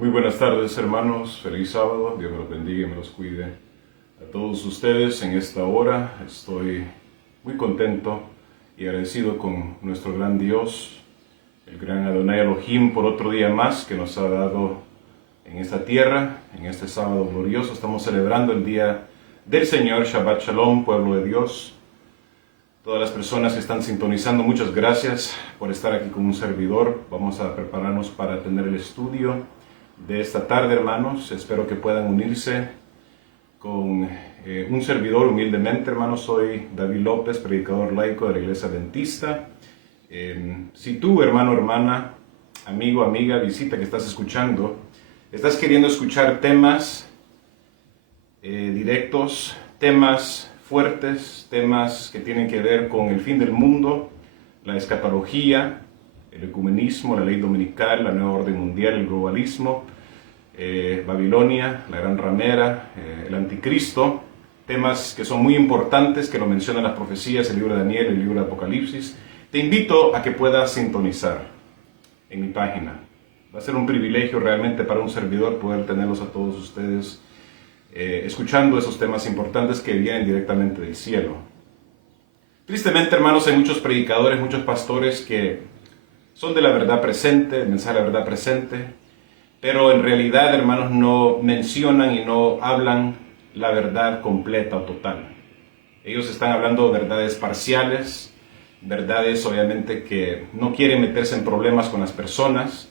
Muy buenas tardes, hermanos. Feliz sábado. Dios me los bendiga y me los cuide. A todos ustedes en esta hora estoy muy contento y agradecido con nuestro gran Dios, el gran Adonai Elohim, por otro día más que nos ha dado en esta tierra, en este sábado glorioso. Estamos celebrando el día del Señor, Shabbat Shalom, pueblo de Dios. Todas las personas que están sintonizando, muchas gracias por estar aquí con un servidor. Vamos a prepararnos para tener el estudio de esta tarde, hermanos. Espero que puedan unirse con un servidor humildemente, hermanos. Soy David López, predicador laico de la Iglesia Adventista. Si tú, hermano, hermana, amigo, amiga, visita que estás escuchando, estás queriendo escuchar temas directos, temas fuertes, temas que tienen que ver con el fin del mundo, la escatología, el ecumenismo, la ley dominical, la nueva orden mundial, el globalismo, Babilonia, la gran ramera, el anticristo, temas que son muy importantes, que lo mencionan las profecías, el libro de Daniel, el libro de Apocalipsis. Te invito a que puedas sintonizar en mi página. Va a ser un privilegio realmente para un servidor poder tenerlos a todos ustedes escuchando esos temas importantes que vienen directamente del cielo. Tristemente, hermanos, hay muchos predicadores, muchos pastores que son de la verdad presente, el mensaje de la verdad presente, pero en realidad, hermanos, no mencionan y no hablan la verdad completa o total. Ellos están hablando verdades parciales, verdades obviamente que no quieren meterse en problemas con las personas,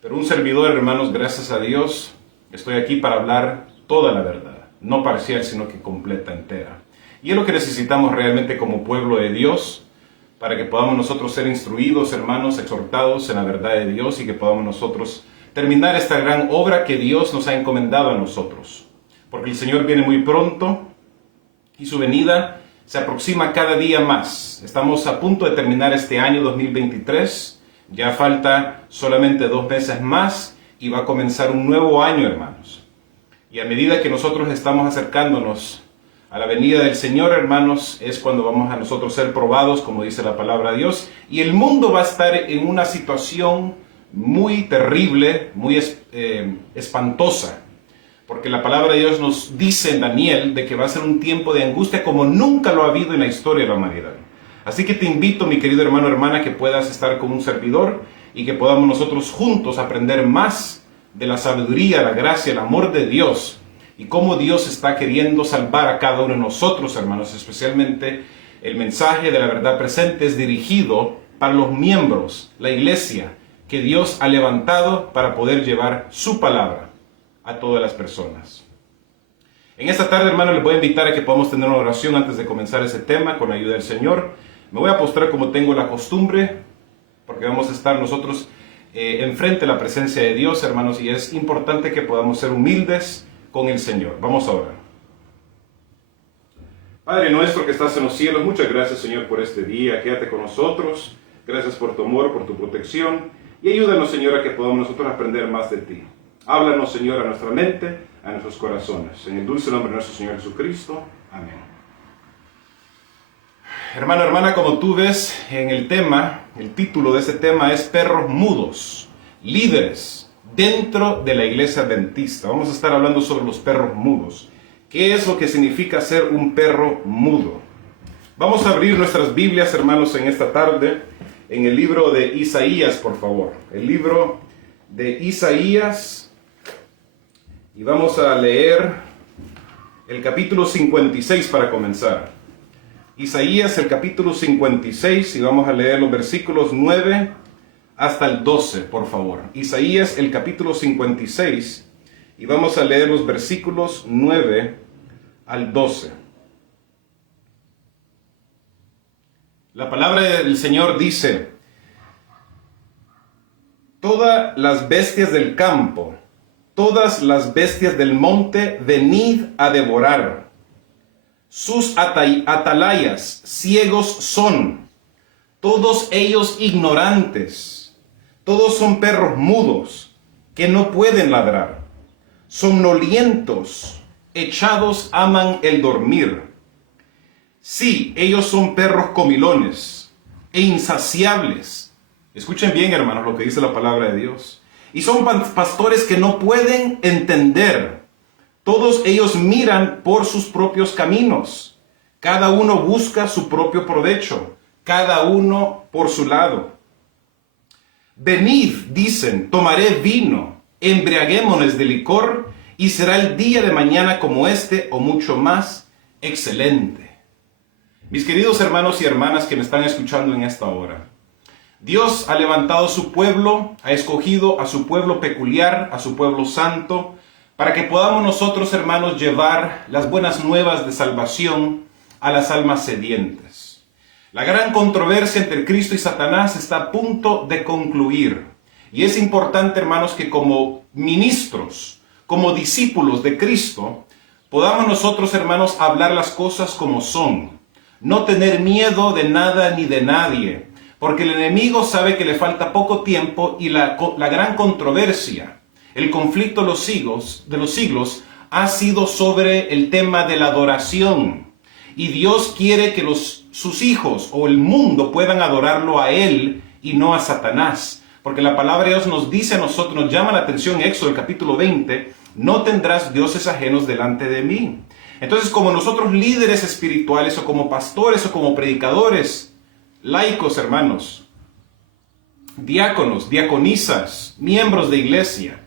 pero un servidor, hermanos, gracias a Dios, estoy aquí para hablar toda la verdad, no parcial, sino que completa, entera. Y es lo que necesitamos realmente como pueblo de Dios, para que podamos nosotros ser instruidos, hermanos, exhortados en la verdad de Dios y que podamos nosotros terminar esta gran obra que Dios nos ha encomendado a nosotros. Porque el Señor viene muy pronto y su venida se aproxima cada día más. Estamos a punto de terminar este año 2023, ya falta solamente 2 meses más y va a comenzar un nuevo año, hermanos. Y a medida que nosotros estamos acercándonos a la venida del Señor, hermanos, es cuando vamos a nosotros ser probados, como dice la palabra de Dios, y el mundo va a estar en una situación muy terrible, muy espantosa, porque la palabra de Dios nos dice en Daniel de que va a ser un tiempo de angustia como nunca lo ha habido en la historia de la humanidad. Así que te invito, mi querido hermano, hermana, que puedas estar con un servidor y que podamos nosotros juntos aprender más de la sabiduría, la gracia, el amor de Dios y cómo Dios está queriendo salvar a cada uno de nosotros, hermanos. Especialmente el mensaje de la verdad presente es dirigido para los miembros, la iglesia, que Dios ha levantado para poder llevar su palabra a todas las personas. En esta tarde, hermanos, les voy a invitar a que podamos tener una oración antes de comenzar ese tema con la ayuda del Señor. Me voy a postrar como tengo la costumbre, porque vamos a estar nosotros enfrente de la presencia de Dios, hermanos, y es importante que podamos ser humildes con el Señor. Vamos a orar. Padre nuestro que estás en los cielos, muchas gracias, Señor, por este día. Quédate con nosotros. Gracias por tu amor, por tu protección. Y ayúdanos, Señor, a que podamos nosotros aprender más de ti. Háblanos, Señor, a nuestra mente, a nuestros corazones. En el dulce nombre de nuestro Señor Jesucristo. Amén. Hermano, hermana, como tú ves en el tema, el título de este tema es Perros Mudos, líderes dentro de la iglesia adventista. Vamos a estar hablando sobre los perros mudos. ¿Qué es lo que significa ser un perro mudo? Vamos a abrir nuestras Biblias, hermanos, en esta tarde, en el libro de Isaías, por favor. El libro de Isaías, y vamos a leer el capítulo 56 para comenzar. Isaías, el capítulo 56, y vamos a leer los versículos 9 hasta el 12, por favor. Isaías, el capítulo 56, y vamos a leer los versículos 9 al 12. La palabra del Señor dice: todas las bestias del campo, todas las bestias del monte, venid a devorar. Sus atalayas ciegos son, todos ellos ignorantes, todos son perros mudos que no pueden ladrar, somnolientos, echados aman el dormir. Sí, ellos son perros comilones e insaciables. Escuchen bien, hermanos, lo que dice la palabra de Dios. Y son pastores que no pueden entender. Todos ellos miran por sus propios caminos. Cada uno busca su propio provecho, cada uno por su lado. Venid, dicen, tomaré vino, embriaguémonos de licor, y será el día de mañana como este, o mucho más excelente. Mis queridos hermanos y hermanas que me están escuchando en esta hora, Dios ha levantado su pueblo, ha escogido a su pueblo peculiar, a su pueblo santo, para que podamos nosotros, hermanos, llevar las buenas nuevas de salvación a las almas sedientas. La gran controversia entre Cristo y Satanás está a punto de concluir. Y es importante, hermanos, que como ministros, como discípulos de Cristo, podamos nosotros, hermanos, hablar las cosas como son. No tener miedo de nada ni de nadie, porque el enemigo sabe que le falta poco tiempo y la gran controversia, el conflicto de los siglos ha sido sobre el tema de la adoración. Y Dios quiere que sus hijos o el mundo puedan adorarlo a Él y no a Satanás. Porque la palabra de Dios nos dice a nosotros, nos llama la atención, Éxodo capítulo 20, no tendrás dioses ajenos delante de mí. Entonces, como nosotros líderes espirituales o como pastores o como predicadores, laicos, hermanos, diáconos, diaconisas, miembros de iglesia,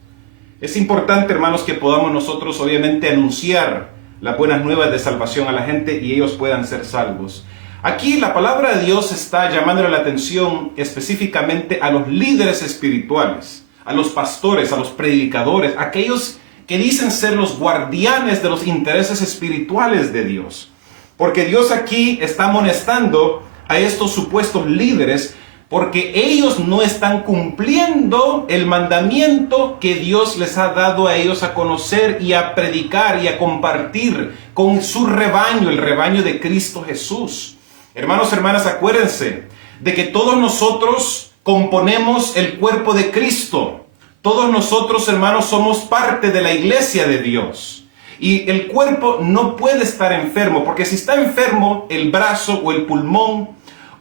es importante, hermanos, que podamos nosotros obviamente anunciar las buenas nuevas de salvación a la gente y ellos puedan ser salvos. Aquí la palabra de Dios está llamándole la atención específicamente a los líderes espirituales, a los pastores, a los predicadores, aquellos que dicen ser los guardianes de los intereses espirituales de Dios. Porque Dios aquí está amonestando a estos supuestos líderes porque ellos no están cumpliendo el mandamiento que Dios les ha dado a ellos a conocer y a predicar y a compartir con su rebaño, el rebaño de Cristo Jesús. Hermanos, hermanas, acuérdense de que todos nosotros componemos el cuerpo de Cristo. Todos nosotros, hermanos, somos parte de la iglesia de Dios. Y el cuerpo no puede estar enfermo, porque si está enfermo el brazo o el pulmón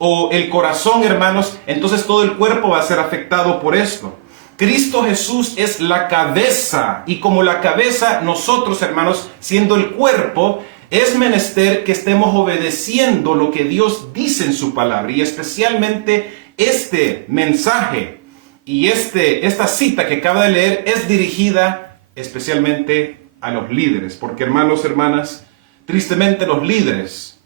o el corazón, hermanos, entonces todo el cuerpo va a ser afectado por esto. Cristo Jesús es la cabeza, y como la cabeza, nosotros, hermanos, siendo el cuerpo, es menester que estemos obedeciendo lo que Dios dice en su palabra, y especialmente este mensaje y esta cita que acaba de leer es dirigida especialmente a los líderes, porque hermanos, hermanas, tristemente los líderes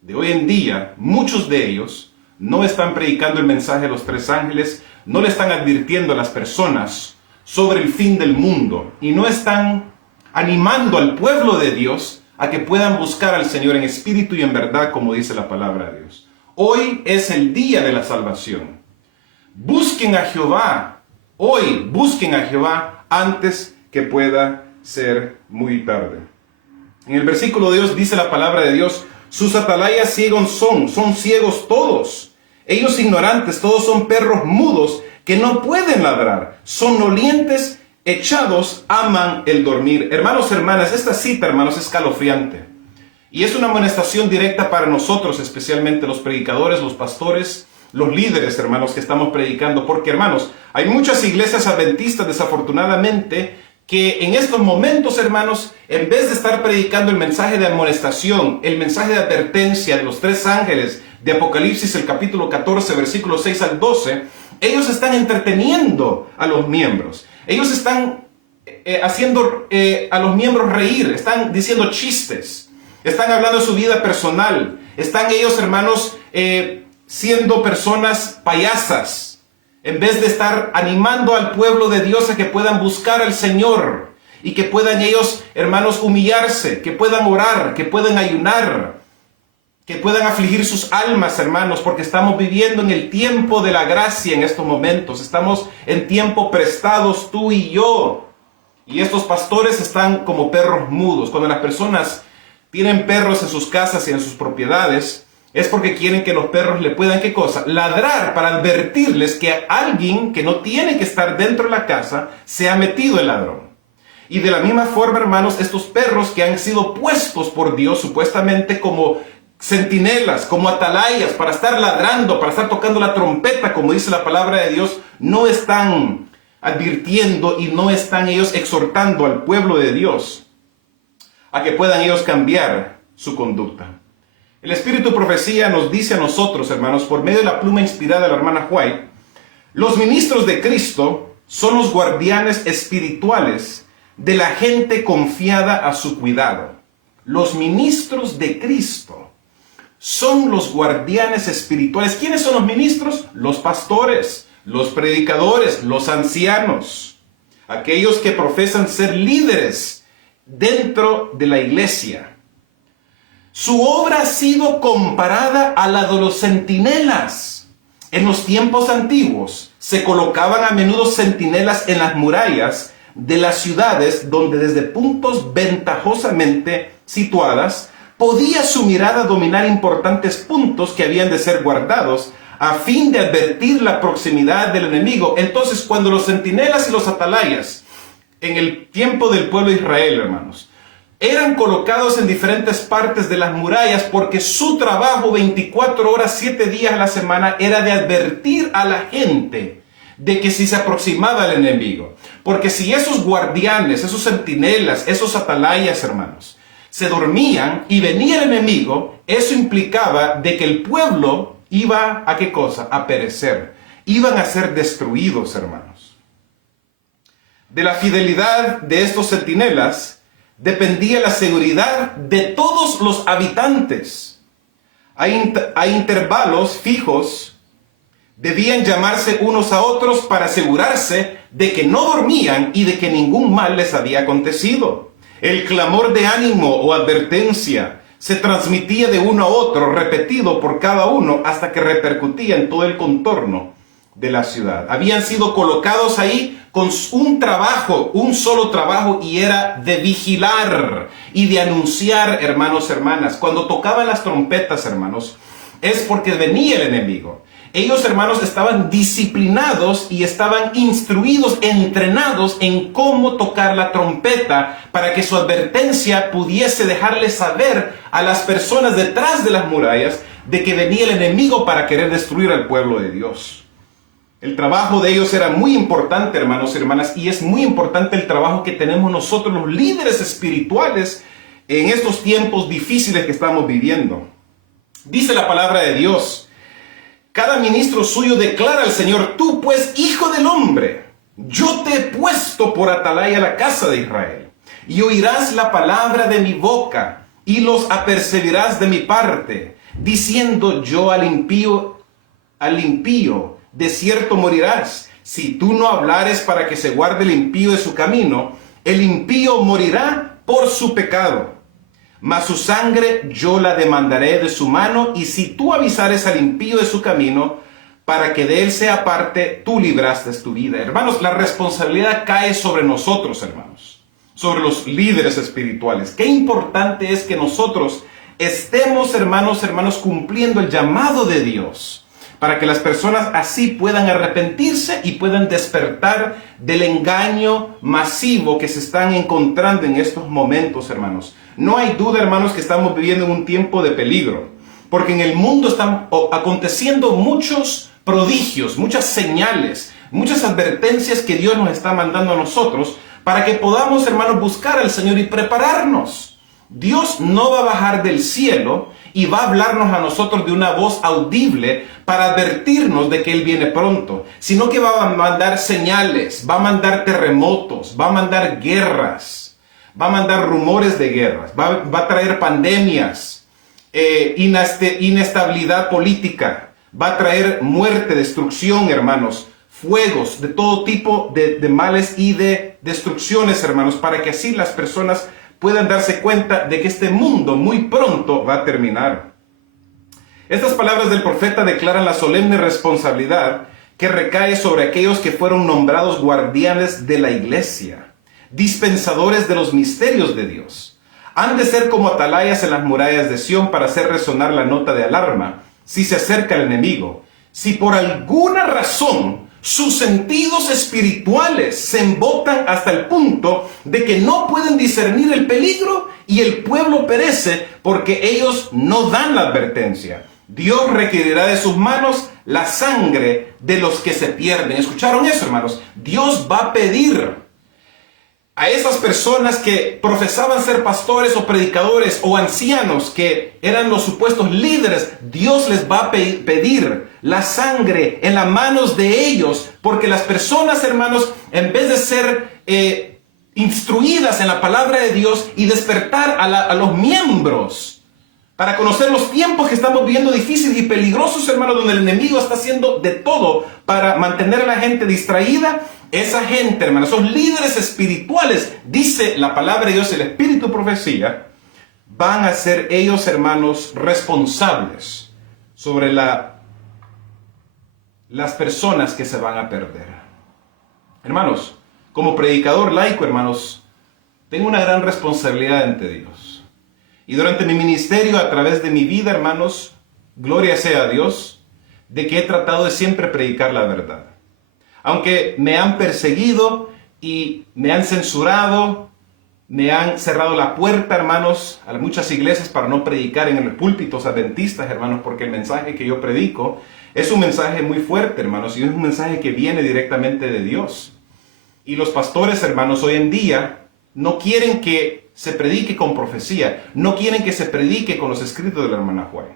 de hoy en día, muchos de ellos no están predicando el mensaje de los tres ángeles, no le están advirtiendo a las personas sobre el fin del mundo y no están animando al pueblo de Dios a que puedan buscar al Señor en espíritu y en verdad, como dice la palabra de Dios. Hoy es el día de la salvación. Busquen a Jehová, hoy busquen a Jehová antes que pueda ser muy tarde. En el versículo de Dios dice la palabra de Dios: sus atalayas ciegos son ciegos todos. Ellos ignorantes, todos son perros mudos que no pueden ladrar. Somnolientes, echados, aman el dormir. Hermanos, hermanas, esta cita, hermanos, es escalofriante. Y es una amonestación directa para nosotros, especialmente los predicadores, los pastores, los líderes, hermanos, que estamos predicando. Porque, hermanos, hay muchas iglesias adventistas, desafortunadamente, que en estos momentos, hermanos, en vez de estar predicando el mensaje de amonestación, el mensaje de advertencia de los tres ángeles de Apocalipsis, el capítulo 14, versículos 6 al 12, ellos están entreteniendo a los miembros. Ellos están haciendo a los miembros reír, están diciendo chistes, están hablando de su vida personal, están ellos, hermanos, siendo personas payasas, en vez de estar animando al pueblo de Dios a que puedan buscar al Señor y que puedan ellos, hermanos, humillarse, que puedan orar, que puedan ayunar, que puedan afligir sus almas, hermanos, porque estamos viviendo en el tiempo de la gracia en estos momentos. Estamos en tiempo prestados tú y yo. Y estos pastores están como perros mudos. Cuando las personas tienen perros en sus casas y en sus propiedades, es porque quieren que los perros le puedan, ¿qué cosa? Ladrar para advertirles que alguien que no tiene que estar dentro de la casa se ha metido el ladrón. Y de la misma forma, hermanos, estos perros que han sido puestos por Dios supuestamente como centinelas, como atalayas, para estar ladrando, para estar tocando la trompeta, como dice la palabra de Dios, no están advirtiendo y no están ellos exhortando al pueblo de Dios a que puedan ellos cambiar su conducta. El Espíritu de Profecía nos dice a nosotros, hermanos, por medio de la pluma inspirada de la hermana White, los ministros de Cristo son los guardianes espirituales de la gente confiada a su cuidado. Los ministros de Cristo son los guardianes espirituales. ¿Quiénes son los ministros? Los pastores, los predicadores, los ancianos, aquellos que profesan ser líderes dentro de la iglesia. Su obra ha sido comparada a la de los centinelas. En los tiempos antiguos se colocaban a menudo centinelas en las murallas de las ciudades donde desde puntos ventajosamente situadas podía su mirada dominar importantes puntos que habían de ser guardados a fin de advertir la proximidad del enemigo. Entonces, cuando los centinelas y los atalayas en el tiempo del pueblo de Israel, hermanos, eran colocados en diferentes partes de las murallas porque su trabajo 24 horas, 7 días a la semana era de advertir a la gente de que si se aproximaba el enemigo. Porque si esos guardianes, esos centinelas, esos atalayas, hermanos, se dormían y venía el enemigo, eso implicaba de que el pueblo iba a ¿qué cosa? A perecer. Iban a ser destruidos, hermanos. De la fidelidad de estos centinelas dependía la seguridad de todos los habitantes. A intervalos fijos debían llamarse unos a otros para asegurarse de que no dormían y de que ningún mal les había acontecido. El clamor de ánimo o advertencia se transmitía de uno a otro, repetido por cada uno, hasta que repercutía en todo el contorno de la ciudad. Habían sido colocados ahí con un trabajo, un solo trabajo, y era de vigilar y de anunciar, hermanos, hermanas. Cuando tocaban las trompetas, hermanos, es porque venía el enemigo. Ellos, hermanos, estaban disciplinados y estaban instruidos, entrenados en cómo tocar la trompeta para que su advertencia pudiese dejarles saber a las personas detrás de las murallas de que venía el enemigo para querer destruir al pueblo de Dios. El trabajo de ellos era muy importante, hermanos y hermanas, y es muy importante el trabajo que tenemos nosotros, los líderes espirituales, en estos tiempos difíciles que estamos viviendo. Dice la palabra de Dios: cada ministro suyo declara al Señor: tú pues, hijo del hombre, yo te he puesto por atalaya a la casa de Israel, y oirás la palabra de mi boca, y los apercibirás de mi parte, diciendo yo al impío, de cierto morirás. Si tú no hablares para que se guarde el impío de su camino, el impío morirá por su pecado. Mas su sangre yo la demandaré de su mano, y si tú avisares al impío de su camino, para que de él se aparte, tú libraste tu vida. Hermanos, la responsabilidad cae sobre nosotros, hermanos, sobre los líderes espirituales. Qué importante es que nosotros estemos, hermanos, cumpliendo el llamado de Dios, para que las personas así puedan arrepentirse y puedan despertar del engaño masivo que se están encontrando en estos momentos, hermanos. No hay duda, hermanos, que estamos viviendo en un tiempo de peligro, porque en el mundo están aconteciendo muchos prodigios, muchas señales, muchas advertencias que Dios nos está mandando a nosotros para que podamos, hermanos, buscar al Señor y prepararnos. Dios no va a bajar del cielo y va a hablarnos a nosotros de una voz audible para advertirnos de que Él viene pronto, sino que va a mandar señales, va a mandar terremotos, va a mandar guerras, va a mandar rumores de guerras, va a traer pandemias, inestabilidad política, va a traer muerte, destrucción, hermanos, fuegos, de todo tipo de males y de destrucciones, hermanos, para que así las personas puedan darse cuenta de que este mundo muy pronto va a terminar. Estas palabras del profeta declaran la solemne responsabilidad que recae sobre aquellos que fueron nombrados guardianes de la iglesia, dispensadores de los misterios de Dios. Han de ser como atalayas en las murallas de Sión para hacer resonar la nota de alarma si se acerca el enemigo. Si por alguna razón sus sentidos espirituales se embotan hasta el punto de que no pueden discernir el peligro y el pueblo perece porque ellos no dan la advertencia. Dios requerirá de sus manos la sangre de los que se pierden. ¿Escucharon eso, hermanos? Dios va a pedir a esas personas que profesaban ser pastores o predicadores o ancianos que eran los supuestos líderes. Dios les va a pedir la sangre en las manos de ellos, porque las personas, hermanos, en vez de ser instruidas en la palabra de Dios y despertar a los miembros para conocer los tiempos que estamos viviendo difíciles y peligrosos, hermanos, donde el enemigo está haciendo de todo para mantener a la gente distraída. Esa gente, hermanos, esos líderes espirituales, dice la palabra de Dios, el Espíritu Profecía, van a ser ellos, hermanos, responsables sobre las personas que se van a perder. Hermanos, como predicador laico, hermanos, tengo una gran responsabilidad ante Dios. Y durante mi ministerio, a través de mi vida, hermanos, gloria sea a Dios, de que he tratado de siempre predicar la verdad. Aunque me han perseguido y me han censurado, me han cerrado la puerta, hermanos, a muchas iglesias para no predicar en los púlpitos adventistas, hermanos, porque el mensaje que yo predico es un mensaje muy fuerte, hermanos, y es un mensaje que viene directamente de Dios. Y los pastores, hermanos, hoy en día no quieren que se predique con profecía, no quieren que se predique con los escritos de la hermana White.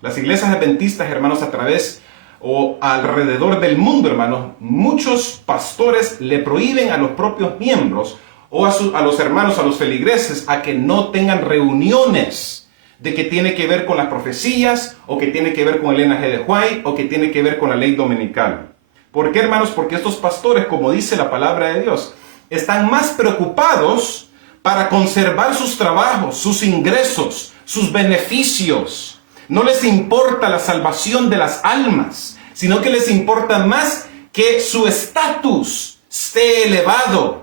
Las iglesias adventistas, hermanos, a través o alrededor del mundo, hermanos, muchos pastores le prohíben a los propios miembros o a los hermanos, a los feligreses, a que no tengan reuniones de que tiene que ver con las profecías, o que tiene que ver con el linaje de White, o que tiene que ver con la ley dominical. ¿Por qué, hermanos? Porque estos pastores, como dice la palabra de Dios, están más preocupados para conservar sus trabajos, sus ingresos, sus beneficios. No les importa la salvación de las almas, sino que les importa más que su estatus esté elevado.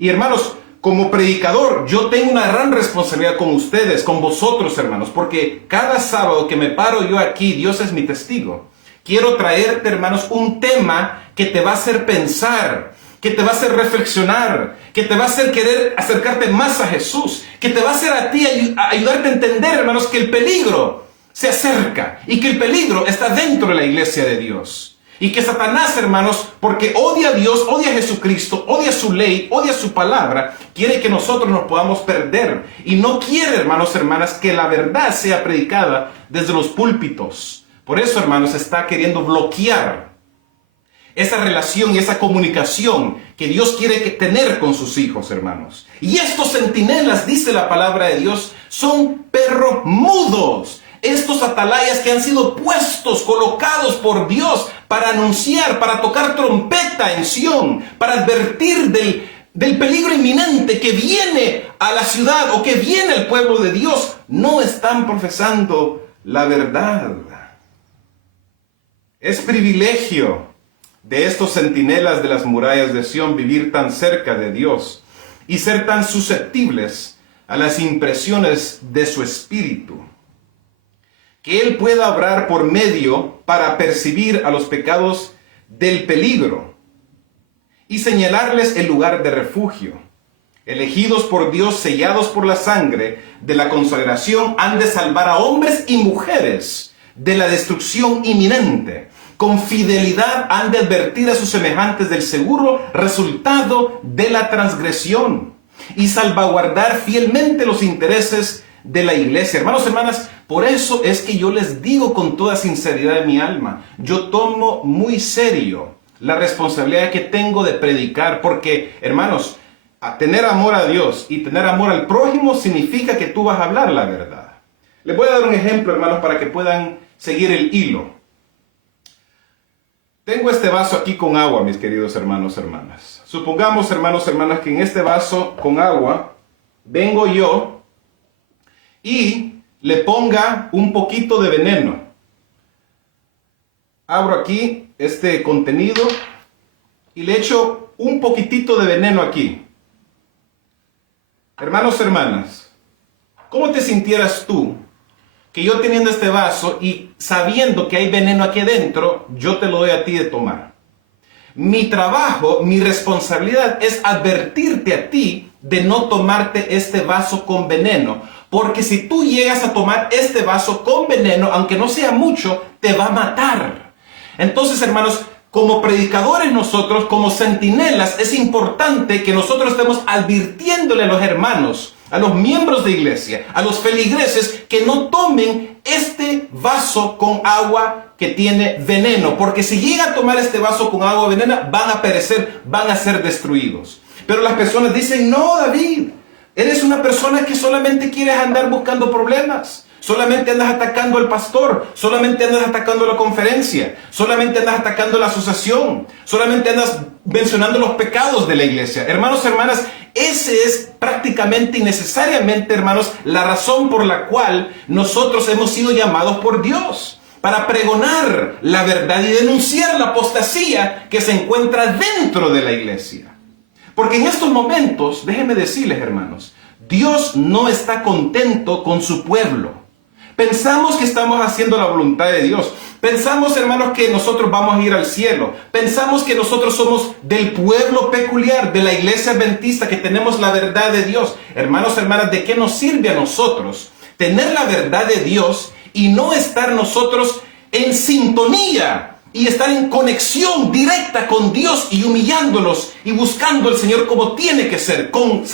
Y hermanos, como predicador, yo tengo una gran responsabilidad con ustedes, con vosotros, hermanos, porque cada sábado que me paro yo aquí, Dios es mi testigo. Quiero traerte, hermanos, un tema que te va a hacer pensar, que te va a hacer reflexionar, que te va a hacer querer acercarte más a Jesús, que te va a hacer a ti ayudarte a entender, hermanos, que el peligro se acerca y que el peligro está dentro de la iglesia de Dios. Y que Satanás, hermanos, porque odia a Dios, odia a Jesucristo, odia su ley, odia su palabra, quiere que nosotros nos podamos perder. Y no quiere, hermanos, hermanas, que la verdad sea predicada desde los púlpitos. Por eso, hermanos, está queriendo bloquear esa relación y esa comunicación que Dios quiere tener con sus hijos, hermanos. Y estos centinelas, dice la palabra de Dios, son perros mudos. Estos atalayas que han sido puestos, colocados por Dios para anunciar, para tocar trompeta en Sión, para advertir del peligro inminente que viene a la ciudad o que viene al pueblo de Dios, no están profesando la verdad. Es privilegio de estos centinelas de las murallas de Sión vivir tan cerca de Dios y ser tan susceptibles a las impresiones de su espíritu. Que Él pueda obrar por medio para percibir a los pecados del peligro y señalarles el lugar de refugio. Elegidos por Dios, sellados por la sangre de la consagración, han de salvar a hombres y mujeres de la destrucción inminente. Con fidelidad han de advertir a sus semejantes del seguro resultado de la transgresión y salvaguardar fielmente los intereses de la iglesia. Hermanos, hermanas, por eso es que yo les digo con toda sinceridad de mi alma, yo tomo muy serio la responsabilidad que tengo de predicar, porque, hermanos, tener amor a Dios y tener amor al prójimo significa que tú vas a hablar la verdad. Les voy a dar un ejemplo, hermanos, para que puedan seguir el hilo. Tengo este vaso aquí con agua, mis queridos hermanos, hermanas. Supongamos, hermanos, hermanas, que en este vaso con agua vengo yo y le ponga un poquito de veneno. Abro aquí este contenido y le echo un poquitito de veneno aquí. Hermanos, hermanas, ¿cómo te sintieras tú que yo teniendo este vaso y sabiendo que hay veneno aquí adentro, yo te lo doy a ti de tomar? Mi trabajo, mi responsabilidad es advertirte a ti de no tomarte este vaso con veneno. Porque si tú llegas a tomar este vaso con veneno, aunque no sea mucho, te va a matar. Entonces, hermanos, como predicadores nosotros, como centinelas, es importante que nosotros estemos advirtiéndole a los hermanos, a los miembros de iglesia, a los feligreses, que no tomen este vaso con agua que tiene veneno. Porque si llegan a tomar este vaso con agua venena, van a perecer, van a ser destruidos. Pero las personas dicen, no, David, eres una persona que solamente quieres andar buscando problemas. Solamente andas atacando al pastor, solamente andas atacando la conferencia, solamente andas atacando la asociación, solamente andas mencionando los pecados de la iglesia. Hermanos, hermanas, ese es prácticamente y necesariamente, hermanos, la razón por la cual nosotros hemos sido llamados por Dios, para pregonar la verdad y denunciar la apostasía que se encuentra dentro de la iglesia. Porque en estos momentos, déjenme decirles, hermanos, Dios no está contento con su pueblo. Pensamos que estamos haciendo la voluntad de Dios. Pensamos, hermanos, que nosotros vamos a ir al cielo. Pensamos que nosotros somos del pueblo peculiar, de la iglesia adventista, que tenemos la verdad de Dios. Hermanos, hermanas, ¿de qué nos sirve a nosotros tener la verdad de Dios y no estar nosotros en sintonía y estar en conexión directa con Dios y humillándolos y buscando al Señor como tiene que ser, con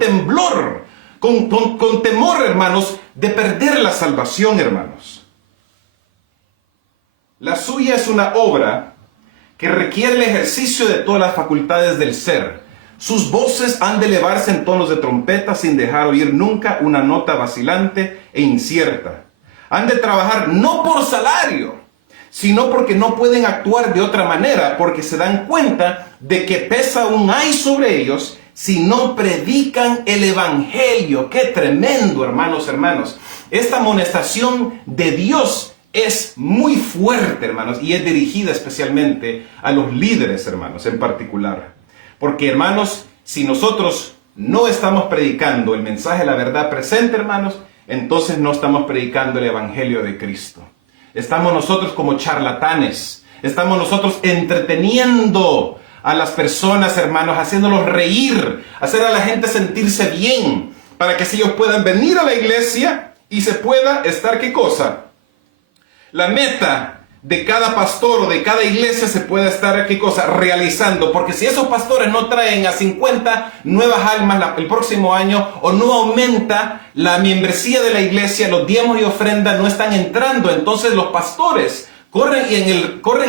temblor? Con temor, hermanos, de perder la salvación, hermanos. La suya es una obra que requiere el ejercicio de todas las facultades del ser. Sus voces han de elevarse en tonos de trompeta sin dejar oír nunca una nota vacilante e incierta. Han de trabajar no por salario, sino porque no pueden actuar de otra manera, porque se dan cuenta de que pesa un ay sobre ellos si no predican el evangelio. ¡Qué tremendo, hermanos, hermanos! Esta amonestación de Dios es muy fuerte, hermanos, y es dirigida especialmente a los líderes, hermanos, en particular. Porque, hermanos, si nosotros no estamos predicando el mensaje de la verdad presente, hermanos, entonces no estamos predicando el evangelio de Cristo. Estamos nosotros como charlatanes, estamos nosotros entreteniendo a las personas, hermanos, haciéndolos reír, hacer a la gente sentirse bien, para que así ellos puedan venir a la iglesia y se pueda estar, ¿qué cosa? La meta de cada pastor o de cada iglesia se pueda estar, ¿qué cosa? Realizando, porque si esos pastores no traen a 50 nuevas almas el próximo año, o no aumenta la membresía de la iglesia, los diezmos y ofrendas no están entrando, entonces los pastores corren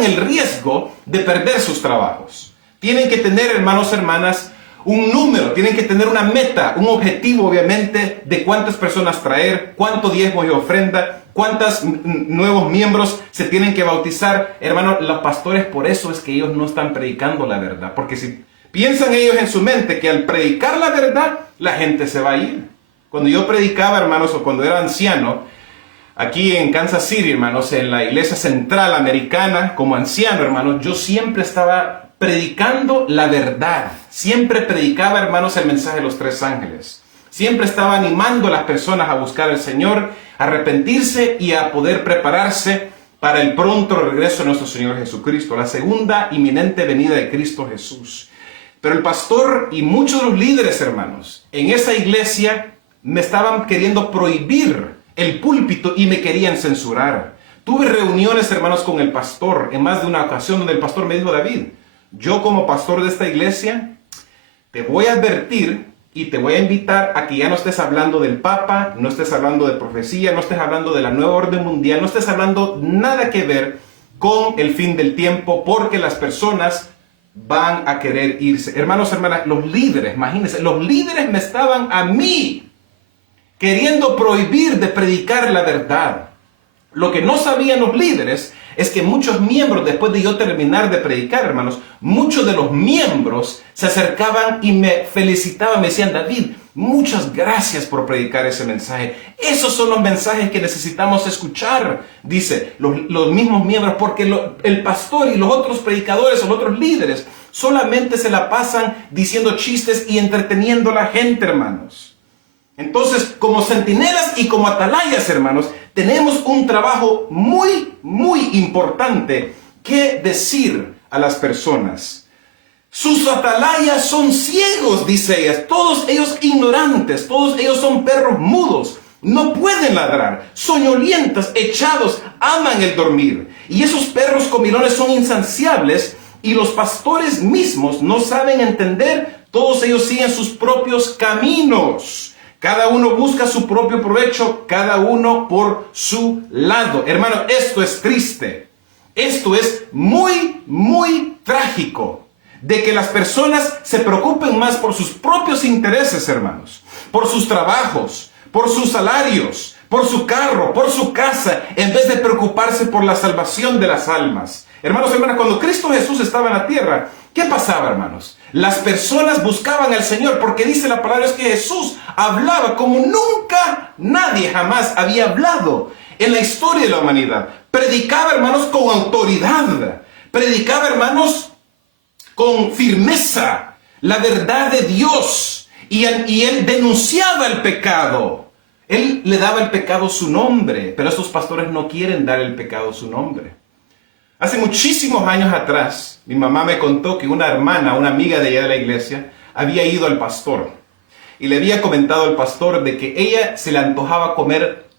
el riesgo de perder sus trabajos. Tienen que tener, hermanos, hermanas, un número, tienen que tener una meta, un objetivo, obviamente, de cuántas personas traer, cuánto diezmo y ofrenda, cuántos nuevos miembros se tienen que bautizar. Hermanos, los pastores, por eso es que ellos no están predicando la verdad, porque si piensan ellos en su mente que al predicar la verdad, la gente se va a ir. Cuando yo predicaba, hermanos, o cuando era anciano, aquí en Kansas City, hermanos, en la iglesia central americana, como anciano, hermanos, yo siempre estaba predicando la verdad. Siempre predicaba, hermanos, el mensaje de los tres ángeles. Siempre estaba animando a las personas a buscar al Señor, a arrepentirse y a poder prepararse para el pronto regreso de nuestro Señor Jesucristo, la segunda inminente venida de Cristo Jesús. Pero el pastor y muchos de los líderes, hermanos, en esa iglesia me estaban queriendo prohibir el púlpito y me querían censurar. Tuve reuniones, hermanos, con el pastor en más de una ocasión donde el pastor me dijo: David, yo como pastor de esta iglesia te voy a advertir y te voy a invitar a que ya no estés hablando del Papa, no estés hablando de profecía, no estés hablando de la nueva orden mundial, no estés hablando nada que ver con el fin del tiempo, porque las personas van a querer irse. Hermanos, hermanas, los líderes, imagínense, los líderes me estaban a mí queriendo prohibir de predicar la verdad. Lo que no sabían los líderes es que muchos miembros, después de yo terminar de predicar, hermanos, muchos de los miembros se acercaban y me felicitaban, me decían: David, muchas gracias por predicar ese mensaje. Esos son los mensajes que necesitamos escuchar, dice los mismos miembros, porque el pastor y los otros predicadores o los otros líderes solamente se la pasan diciendo chistes y entreteniendo a la gente, hermanos. Entonces, como centinelas y como atalayas, hermanos, tenemos un trabajo muy, muy importante que decir a las personas. Sus atalayas son ciegos, dice ella. Todos ellos ignorantes, todos ellos son perros mudos. No pueden ladrar, soñolientos, echados, aman el dormir. Y esos perros comilones son insaciables y los pastores mismos no saben entender. Todos ellos siguen sus propios caminos. Cada uno busca su propio provecho, cada uno por su lado. Hermano, esto es triste. Esto es muy, muy trágico. De que las personas se preocupen más por sus propios intereses, hermanos. Por sus trabajos, por sus salarios, por su carro, por su casa, en vez de preocuparse por la salvación de las almas. Hermanos y hermanas, cuando Cristo Jesús estaba en la tierra, ¿qué pasaba, hermanos? Las personas buscaban al Señor, porque dice la palabra es que Jesús hablaba como nunca nadie jamás había hablado en la historia de la humanidad. Predicaba, hermanos, con autoridad. Predicaba, hermanos, con firmeza la verdad de Dios. Y él denunciaba el pecado. Él le daba el pecado su nombre, pero estos pastores no quieren dar el pecado su nombre. Hace muchísimos años atrás, mi mamá me contó que una hermana, una amiga de ella de la iglesia, había ido al pastor y le había comentado al pastor de que ella se le antojaba comer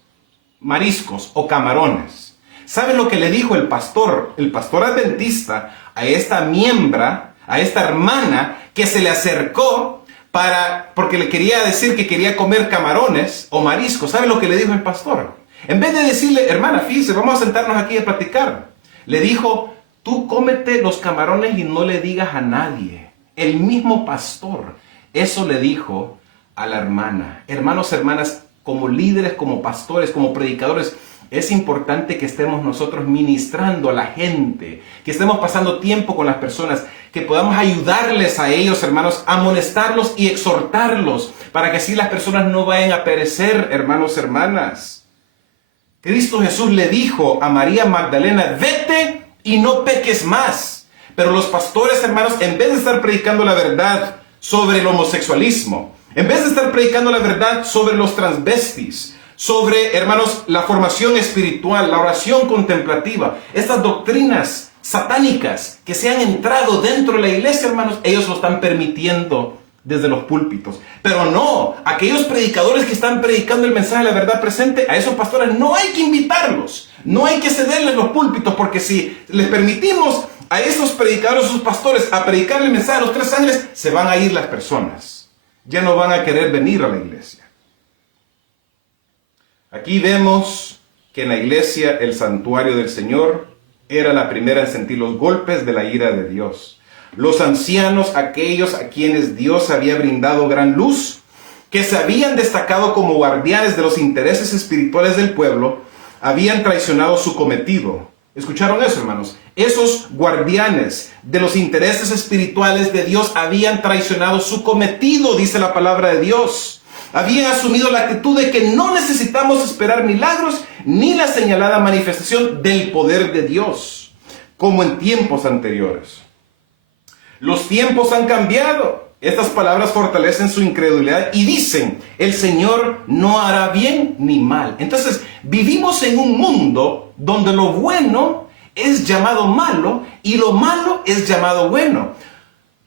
mariscos o camarones. ¿Sabe lo que le dijo el pastor adventista a esta miembra, a esta hermana que se le acercó porque le quería decir que quería comer camarones o mariscos? ¿Sabe lo que le dijo el pastor? En vez de decirle, hermana, fíjese, vamos a sentarnos aquí a platicar, le dijo, tú cómete los camarones y no le digas a nadie. El mismo pastor, eso le dijo a la hermana. Hermanos, hermanas, como líderes, como pastores, como predicadores, es importante que estemos nosotros ministrando a la gente, que estemos pasando tiempo con las personas, que podamos ayudarles a ellos, hermanos, amonestarlos y exhortarlos, para que así las personas no vayan a perecer, hermanos, hermanas. Cristo Jesús le dijo a María Magdalena, vete y no peques más. Pero los pastores, hermanos, en vez de estar predicando la verdad sobre el homosexualismo, en vez de estar predicando la verdad sobre los transvestis, sobre, hermanos, la formación espiritual, la oración contemplativa, estas doctrinas satánicas que se han entrado dentro de la iglesia, hermanos, ellos lo están permitiendo desde los púlpitos. Pero no, aquellos predicadores que están predicando el mensaje de la verdad presente, a esos pastores no hay que invitarlos, no hay que cederles los púlpitos, porque si les permitimos a esos predicadores, a esos pastores, a predicar el mensaje de los 3 ángeles, se van a ir las personas. Ya no van a querer venir a la iglesia. Aquí vemos que en la iglesia el santuario del Señor era la primera en sentir los golpes de la ira de Dios. Los ancianos, aquellos a quienes Dios había brindado gran luz, que se habían destacado como guardianes de los intereses espirituales del pueblo, habían traicionado su cometido. ¿Escucharon eso, hermanos? Esos guardianes de los intereses espirituales de Dios habían traicionado su cometido, dice la palabra de Dios. Habían asumido la actitud de que no necesitamos esperar milagros ni la señalada manifestación del poder de Dios, como en tiempos anteriores. Los tiempos han cambiado. Estas palabras fortalecen su incredulidad y dicen, el Señor no hará bien ni mal. Entonces, vivimos en un mundo donde lo bueno es llamado malo y lo malo es llamado bueno.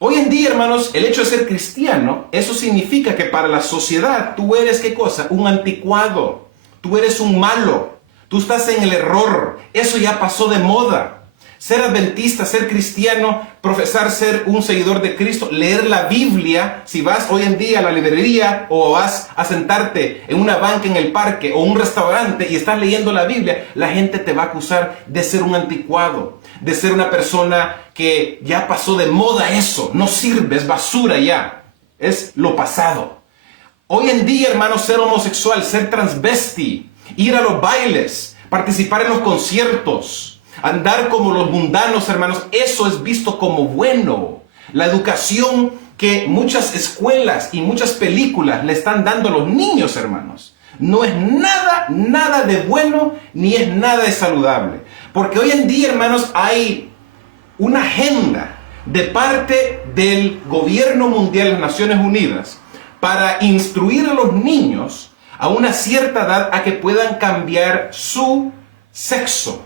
Hoy en día, hermanos, el hecho de ser cristiano, eso significa que para la sociedad tú eres, ¿qué cosa? Un anticuado. Tú eres un malo. Tú estás en el error. Eso ya pasó de moda. Ser adventista, ser cristiano, profesar ser un seguidor de Cristo, leer la Biblia, si vas hoy en día a la librería o vas a sentarte en una banca en el parque o un restaurante y estás leyendo la Biblia, la gente te va a acusar de ser un anticuado, de ser una persona que ya pasó de moda eso, no sirve, es basura ya, es lo pasado. Hoy en día, hermanos, ser homosexual, ser transvesti, ir a los bailes, participar en los conciertos, andar como los mundanos, hermanos, eso es visto como bueno. La educación que muchas escuelas y muchas películas le están dando a los niños, hermanos, no es nada de bueno, ni es nada de saludable. Porque hoy en día, hermanos, hay una agenda de parte del gobierno mundial de las Naciones Unidas para instruir a los niños a una cierta edad a que puedan cambiar su sexo,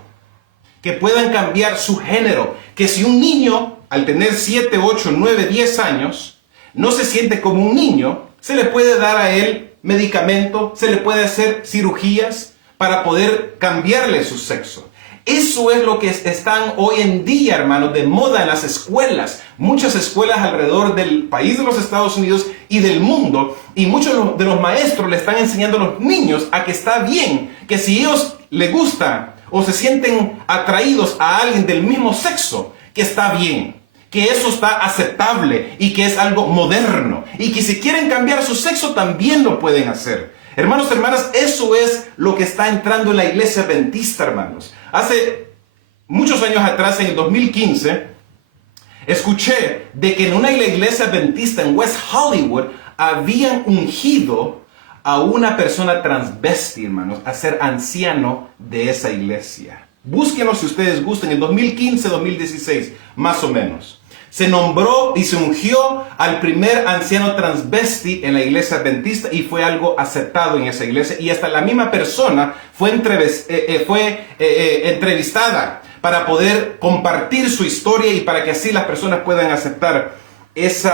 que puedan cambiar su género, que si un niño al tener 7, 8, 9, 10 años, no se siente como un niño, se le puede dar a él medicamento, se le puede hacer cirugías para poder cambiarle su sexo. Eso es lo que están hoy en día, hermanos, de moda en las escuelas. Muchas escuelas alrededor del país de los Estados Unidos y del mundo. Y muchos de los maestros le están enseñando a los niños a que está bien, que si ellos les gusta o se sienten atraídos a alguien del mismo sexo, que está bien, que eso está aceptable y que es algo moderno. Y que si quieren cambiar su sexo también lo pueden hacer. Hermanos, hermanas, eso es lo que está entrando en la iglesia adventista, hermanos. Hace muchos años atrás, en el 2015, escuché de que en una iglesia adventista en West Hollywood habían ungido a una persona transvesti, hermanos, a ser anciano de esa iglesia. Búsquenos si ustedes gustan, en 2015, 2016, más o menos. Se nombró y se ungió al primer anciano transvesti en la iglesia adventista y fue algo aceptado en esa iglesia. Y hasta la misma persona fue entrevistada para poder compartir su historia y para que así las personas puedan aceptar ese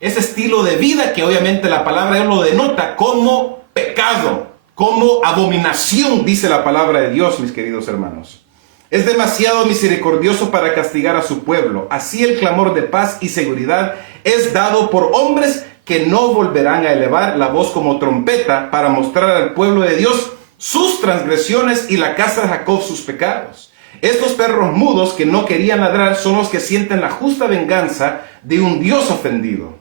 estilo de vida que obviamente la palabra lo denota como pecado, como abominación, dice la palabra de Dios, mis queridos hermanos. Es demasiado misericordioso para castigar a su pueblo. Así el clamor de paz y seguridad es dado por hombres que no volverán a elevar la voz como trompeta para mostrar al pueblo de Dios sus transgresiones y la casa de Jacob sus pecados. Estos perros mudos que no querían ladrar son los que sienten la justa venganza de un Dios ofendido.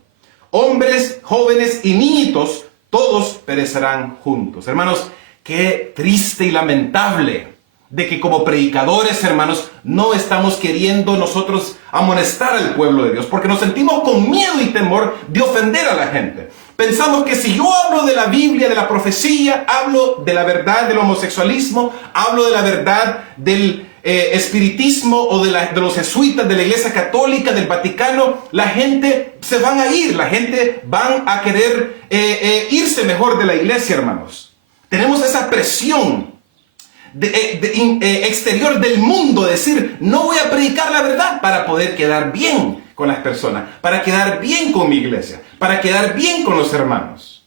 Hombres, jóvenes y niñitos, todos perecerán juntos. Hermanos, qué triste y lamentable de que como predicadores, hermanos, no estamos queriendo nosotros amonestar al pueblo de Dios, porque nos sentimos con miedo y temor de ofender a la gente. Pensamos que si yo hablo de la Biblia, de la profecía, hablo de la verdad del homosexualismo, hablo de la verdad del espiritismo o de los jesuitas, de la Iglesia Católica, del Vaticano, la gente se van a ir, la gente van a querer irse mejor de la iglesia, hermanos. Tenemos esa presión exterior del mundo, decir, no voy a predicar la verdad para poder quedar bien con las personas, para quedar bien con mi iglesia, para quedar bien con los hermanos,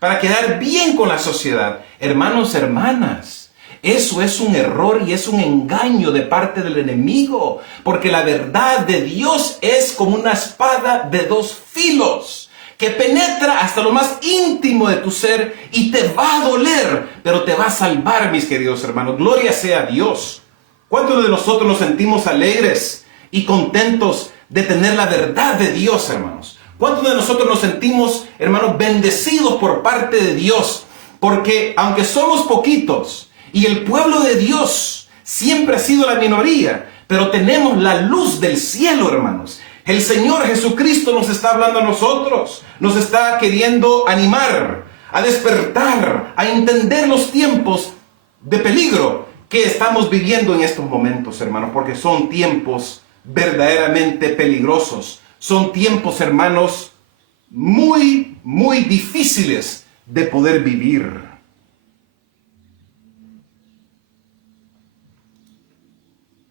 para quedar bien con la sociedad. Hermanos, hermanas, eso es un error y es un engaño de parte del enemigo, porque la verdad de Dios es como una espada de dos filos, que penetra hasta lo más íntimo de tu ser y te va a doler, pero te va a salvar, mis queridos hermanos. Gloria sea a Dios. ¿Cuántos de nosotros nos sentimos alegres y contentos de tener la verdad de Dios, hermanos? ¿Cuántos de nosotros nos sentimos, hermanos, bendecidos por parte de Dios? Porque aunque somos poquitos y el pueblo de Dios siempre ha sido la minoría, pero tenemos la luz del cielo, hermanos. El Señor Jesucristo nos está hablando a nosotros, nos está queriendo animar, a despertar, a entender los tiempos de peligro que estamos viviendo en estos momentos, hermanos, porque son tiempos verdaderamente peligrosos. Son tiempos, hermanos, muy, muy difíciles de poder vivir.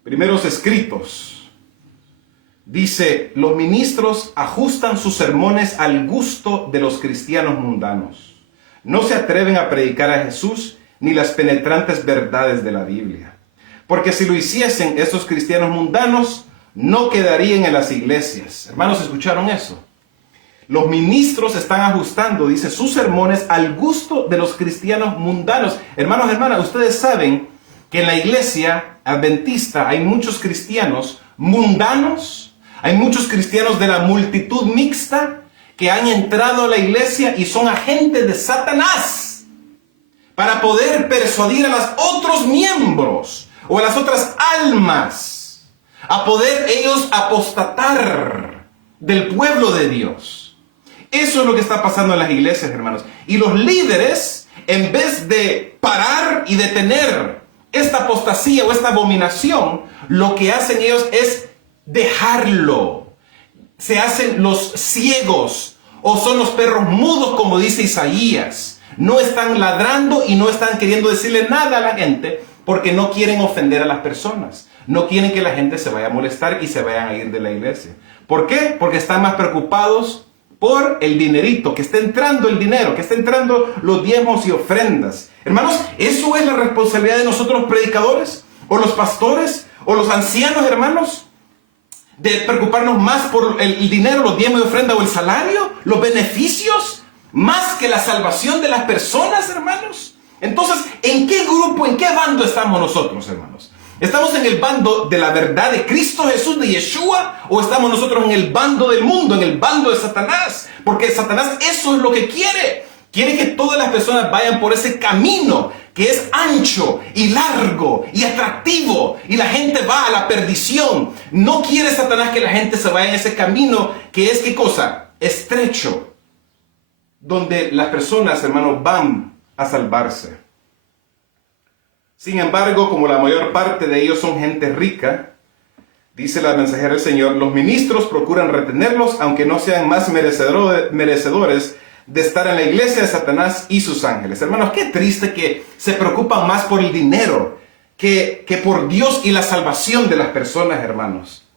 Primeros escritos. Dice, los ministros ajustan sus sermones al gusto de los cristianos mundanos. No se atreven a predicar a Jesús ni las penetrantes verdades de la Biblia. Porque si lo hiciesen, estos cristianos mundanos no quedarían en las iglesias. Hermanos, ¿escucharon eso? Los ministros están ajustando, dice, sus sermones al gusto de los cristianos mundanos. Hermanos, hermanas, ustedes saben que en la iglesia adventista hay muchos cristianos mundanos. Hay muchos cristianos de la multitud mixta que han entrado a la iglesia y son agentes de Satanás para poder persuadir a los otros miembros o a las otras almas a poder ellos apostatar del pueblo de Dios. Eso es lo que está pasando en las iglesias, hermanos. Y los líderes, en vez de parar y detener esta apostasía o esta abominación, lo que hacen ellos es dejarlo. Se hacen los ciegos o son los perros mudos, como dice Isaías. No están ladrando y no están queriendo decirle nada a la gente porque no quieren ofender a las personas. no quieren que la gente se vaya a molestar y se vayan a ir de la iglesia. ¿Por qué? Porque están más preocupados por el dinerito, que esté entrando el dinero, que esté entrando los diezmos y ofrendas. Hermanos, ¿eso es la responsabilidad de nosotros los predicadores? ¿O los pastores? ¿O los ancianos, hermanos? ¿De preocuparnos más por el dinero, los diezmos y ofrenda o el salario? ¿Los beneficios? ¿Más que la salvación de las personas, hermanos? Entonces, ¿en qué grupo, en qué bando estamos nosotros, hermanos? ¿Estamos en el bando de la verdad de Cristo Jesús, de Yeshua? ¿O estamos nosotros en el bando del mundo, en el bando de Satanás? Porque Satanás eso es lo que quiere. Quiere que todas las personas vayan por ese camino que es ancho y largo y atractivo. Y la gente va a la perdición. No quiere Satanás que la gente se vaya en ese camino que es, ¿qué cosa? Estrecho. Donde las personas, hermanos, van a salvarse. Sin embargo, como la mayor parte de ellos son gente rica, dice la mensajera del Señor, los ministros procuran retenerlos, aunque no sean más merecedores de estar en la iglesia de Satanás y sus ángeles. Hermanos, qué triste que se preocupan más por el dinero que por Dios y la salvación de las personas, hermanos.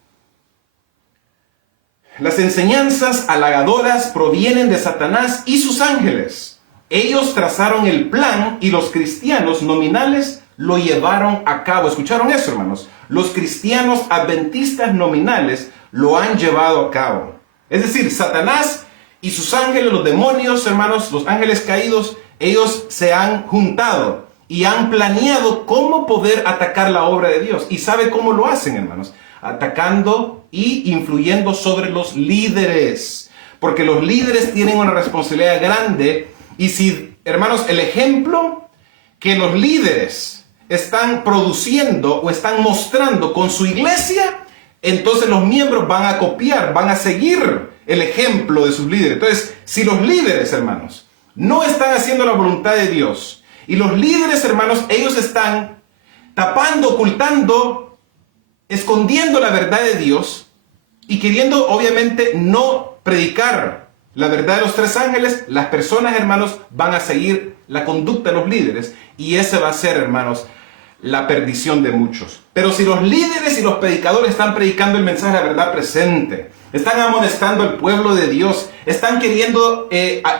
Las enseñanzas halagadoras provienen de Satanás y sus ángeles. Ellos trazaron el plan y los cristianos nominales lo llevaron a cabo. ¿Escucharon eso, hermanos? Los cristianos adventistas nominales lo han llevado a cabo. Es decir, Satanás y sus ángeles, los demonios, hermanos, los ángeles caídos, ellos se han juntado y han planeado cómo poder atacar la obra de Dios. ¿Y sabe cómo lo hacen, hermanos? Atacando y influyendo sobre los líderes. Porque los líderes tienen una responsabilidad grande. Y si, hermanos, el ejemplo que los líderes están produciendo o están mostrando con su iglesia, entonces los miembros van a copiar, van a seguir el ejemplo de sus líderes. Entonces, si los líderes, hermanos, no están haciendo la voluntad de Dios, y los líderes, hermanos, ellos están tapando, ocultando, escondiendo la verdad de Dios y queriendo, obviamente, no predicar la verdad de los tres ángeles, las personas, hermanos, van a seguir la conducta de los líderes, y ese va a ser, hermanos, la perdición de muchos. Pero si los líderes y los predicadores están predicando el mensaje de la verdad presente, están amonestando al pueblo de Dios, están queriendo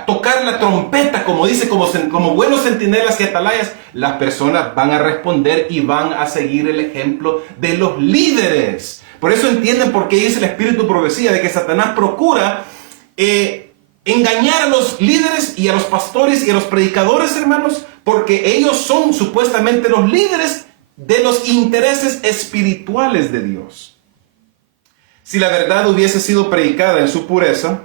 tocar la trompeta, como dice, como buenos centinelas y atalayas, las personas van a responder y van a seguir el ejemplo de los líderes. Por eso entienden por qué dice el Espíritu profecía de que Satanás procura engañar a los líderes y a los pastores y a los predicadores, hermanos, porque ellos son supuestamente los líderes de los intereses espirituales de Dios. Si la verdad hubiese sido predicada en su pureza,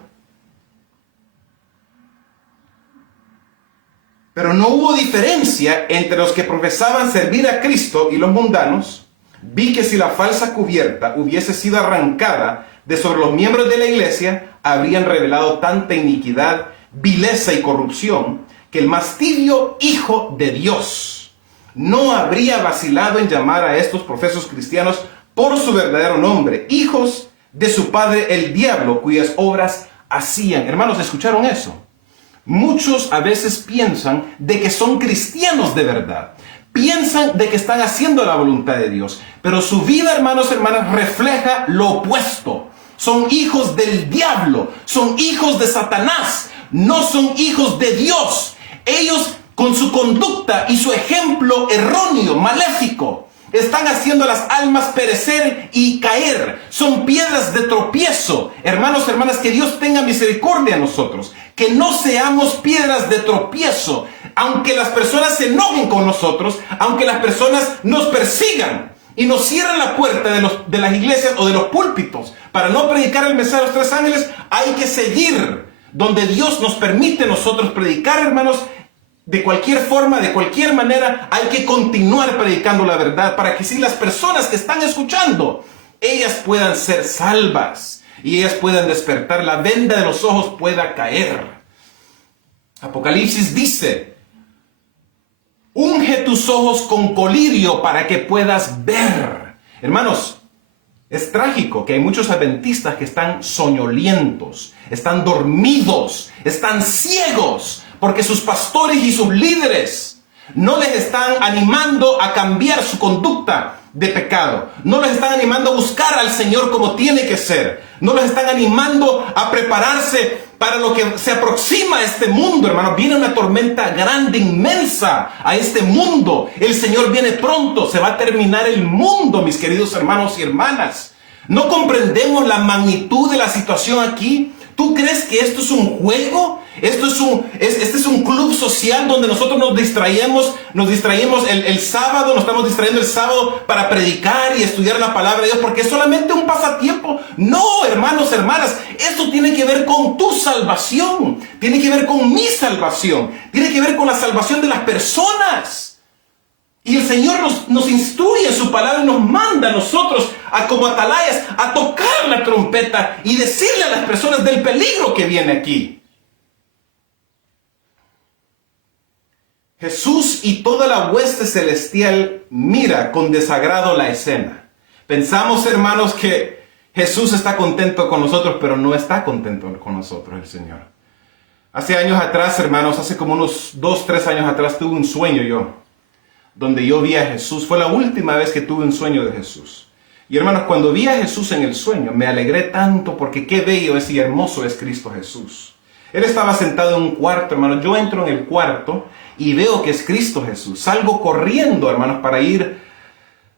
pero no hubo diferencia entre los que profesaban servir a Cristo y los mundanos, vi que si la falsa cubierta hubiese sido arrancada de sobre los miembros de la iglesia, habrían revelado tanta iniquidad, vileza y corrupción, que el más tibio hijo de Dios no habría vacilado en llamar a estos profesos cristianos por su verdadero nombre, hijos de su padre el diablo, cuyas obras hacían. Hermanos, ¿escucharon eso? Muchos a veces piensan de que son cristianos de verdad. Piensan de que están haciendo la voluntad de Dios. Pero su vida, hermanos, hermanas, refleja lo opuesto. Son hijos del diablo. Son hijos de Satanás. No son hijos de Dios. Ellos, con su conducta y su ejemplo erróneo, maléfico, están haciendo a las almas perecer y caer. Son piedras de tropiezo. Hermanos, hermanas, que Dios tenga misericordia a nosotros. Que no seamos piedras de tropiezo. Aunque las personas se enojen con nosotros, aunque las personas nos persigan y nos cierren la puerta de las iglesias o de los púlpitos para no predicar el mensaje de los tres ángeles, hay que seguir donde Dios nos permite nosotros predicar, hermanos. De cualquier forma, de cualquier manera, hay que continuar predicando la verdad para que si las personas que están escuchando, ellas puedan ser salvas y ellas puedan despertar, la venda de los ojos pueda caer. Apocalipsis dice: unge tus ojos con colirio para que puedas ver. Hermanos, es trágico que hay muchos adventistas que están soñolientos, están dormidos, están ciegos, porque sus pastores y sus líderes no les están animando a cambiar su conducta de pecado. No los están animando a buscar al Señor como tiene que ser. No los están animando a prepararse para lo que se aproxima a este mundo, hermanos. Viene una tormenta grande, inmensa a este mundo. El Señor viene pronto. Se va a terminar el mundo, mis queridos hermanos y hermanas. ¿No comprendemos la magnitud de la situación aquí? ¿Tú crees que esto es un juego? Este es un club social donde nosotros nos distraemos el sábado, nos estamos distrayendo el sábado para predicar y estudiar la palabra de Dios porque es solamente un pasatiempo. No, hermanos, hermanas, esto tiene que ver con tu salvación, tiene que ver con mi salvación, tiene que ver con la salvación de las personas. Y el Señor nos instruye en su palabra y nos manda a nosotros, como atalayas, a tocar la trompeta y decirle a las personas del peligro que viene aquí. Jesús y toda la hueste celestial mira con desagrado la escena. Pensamos, hermanos, que Jesús está contento con nosotros, pero no está contento con nosotros el Señor. Hace años atrás, hermanos, hace como unos 2-3 años atrás, tuve un sueño yo, donde yo vi a Jesús. Fue la última vez que tuve un sueño de Jesús. Y hermanos, cuando vi a Jesús en el sueño, me alegré tanto porque qué bello es y hermoso es Cristo Jesús. Él estaba sentado en un cuarto, hermanos. Yo entro en el cuarto y veo que es Cristo Jesús. Salgo corriendo, hermanos, para ir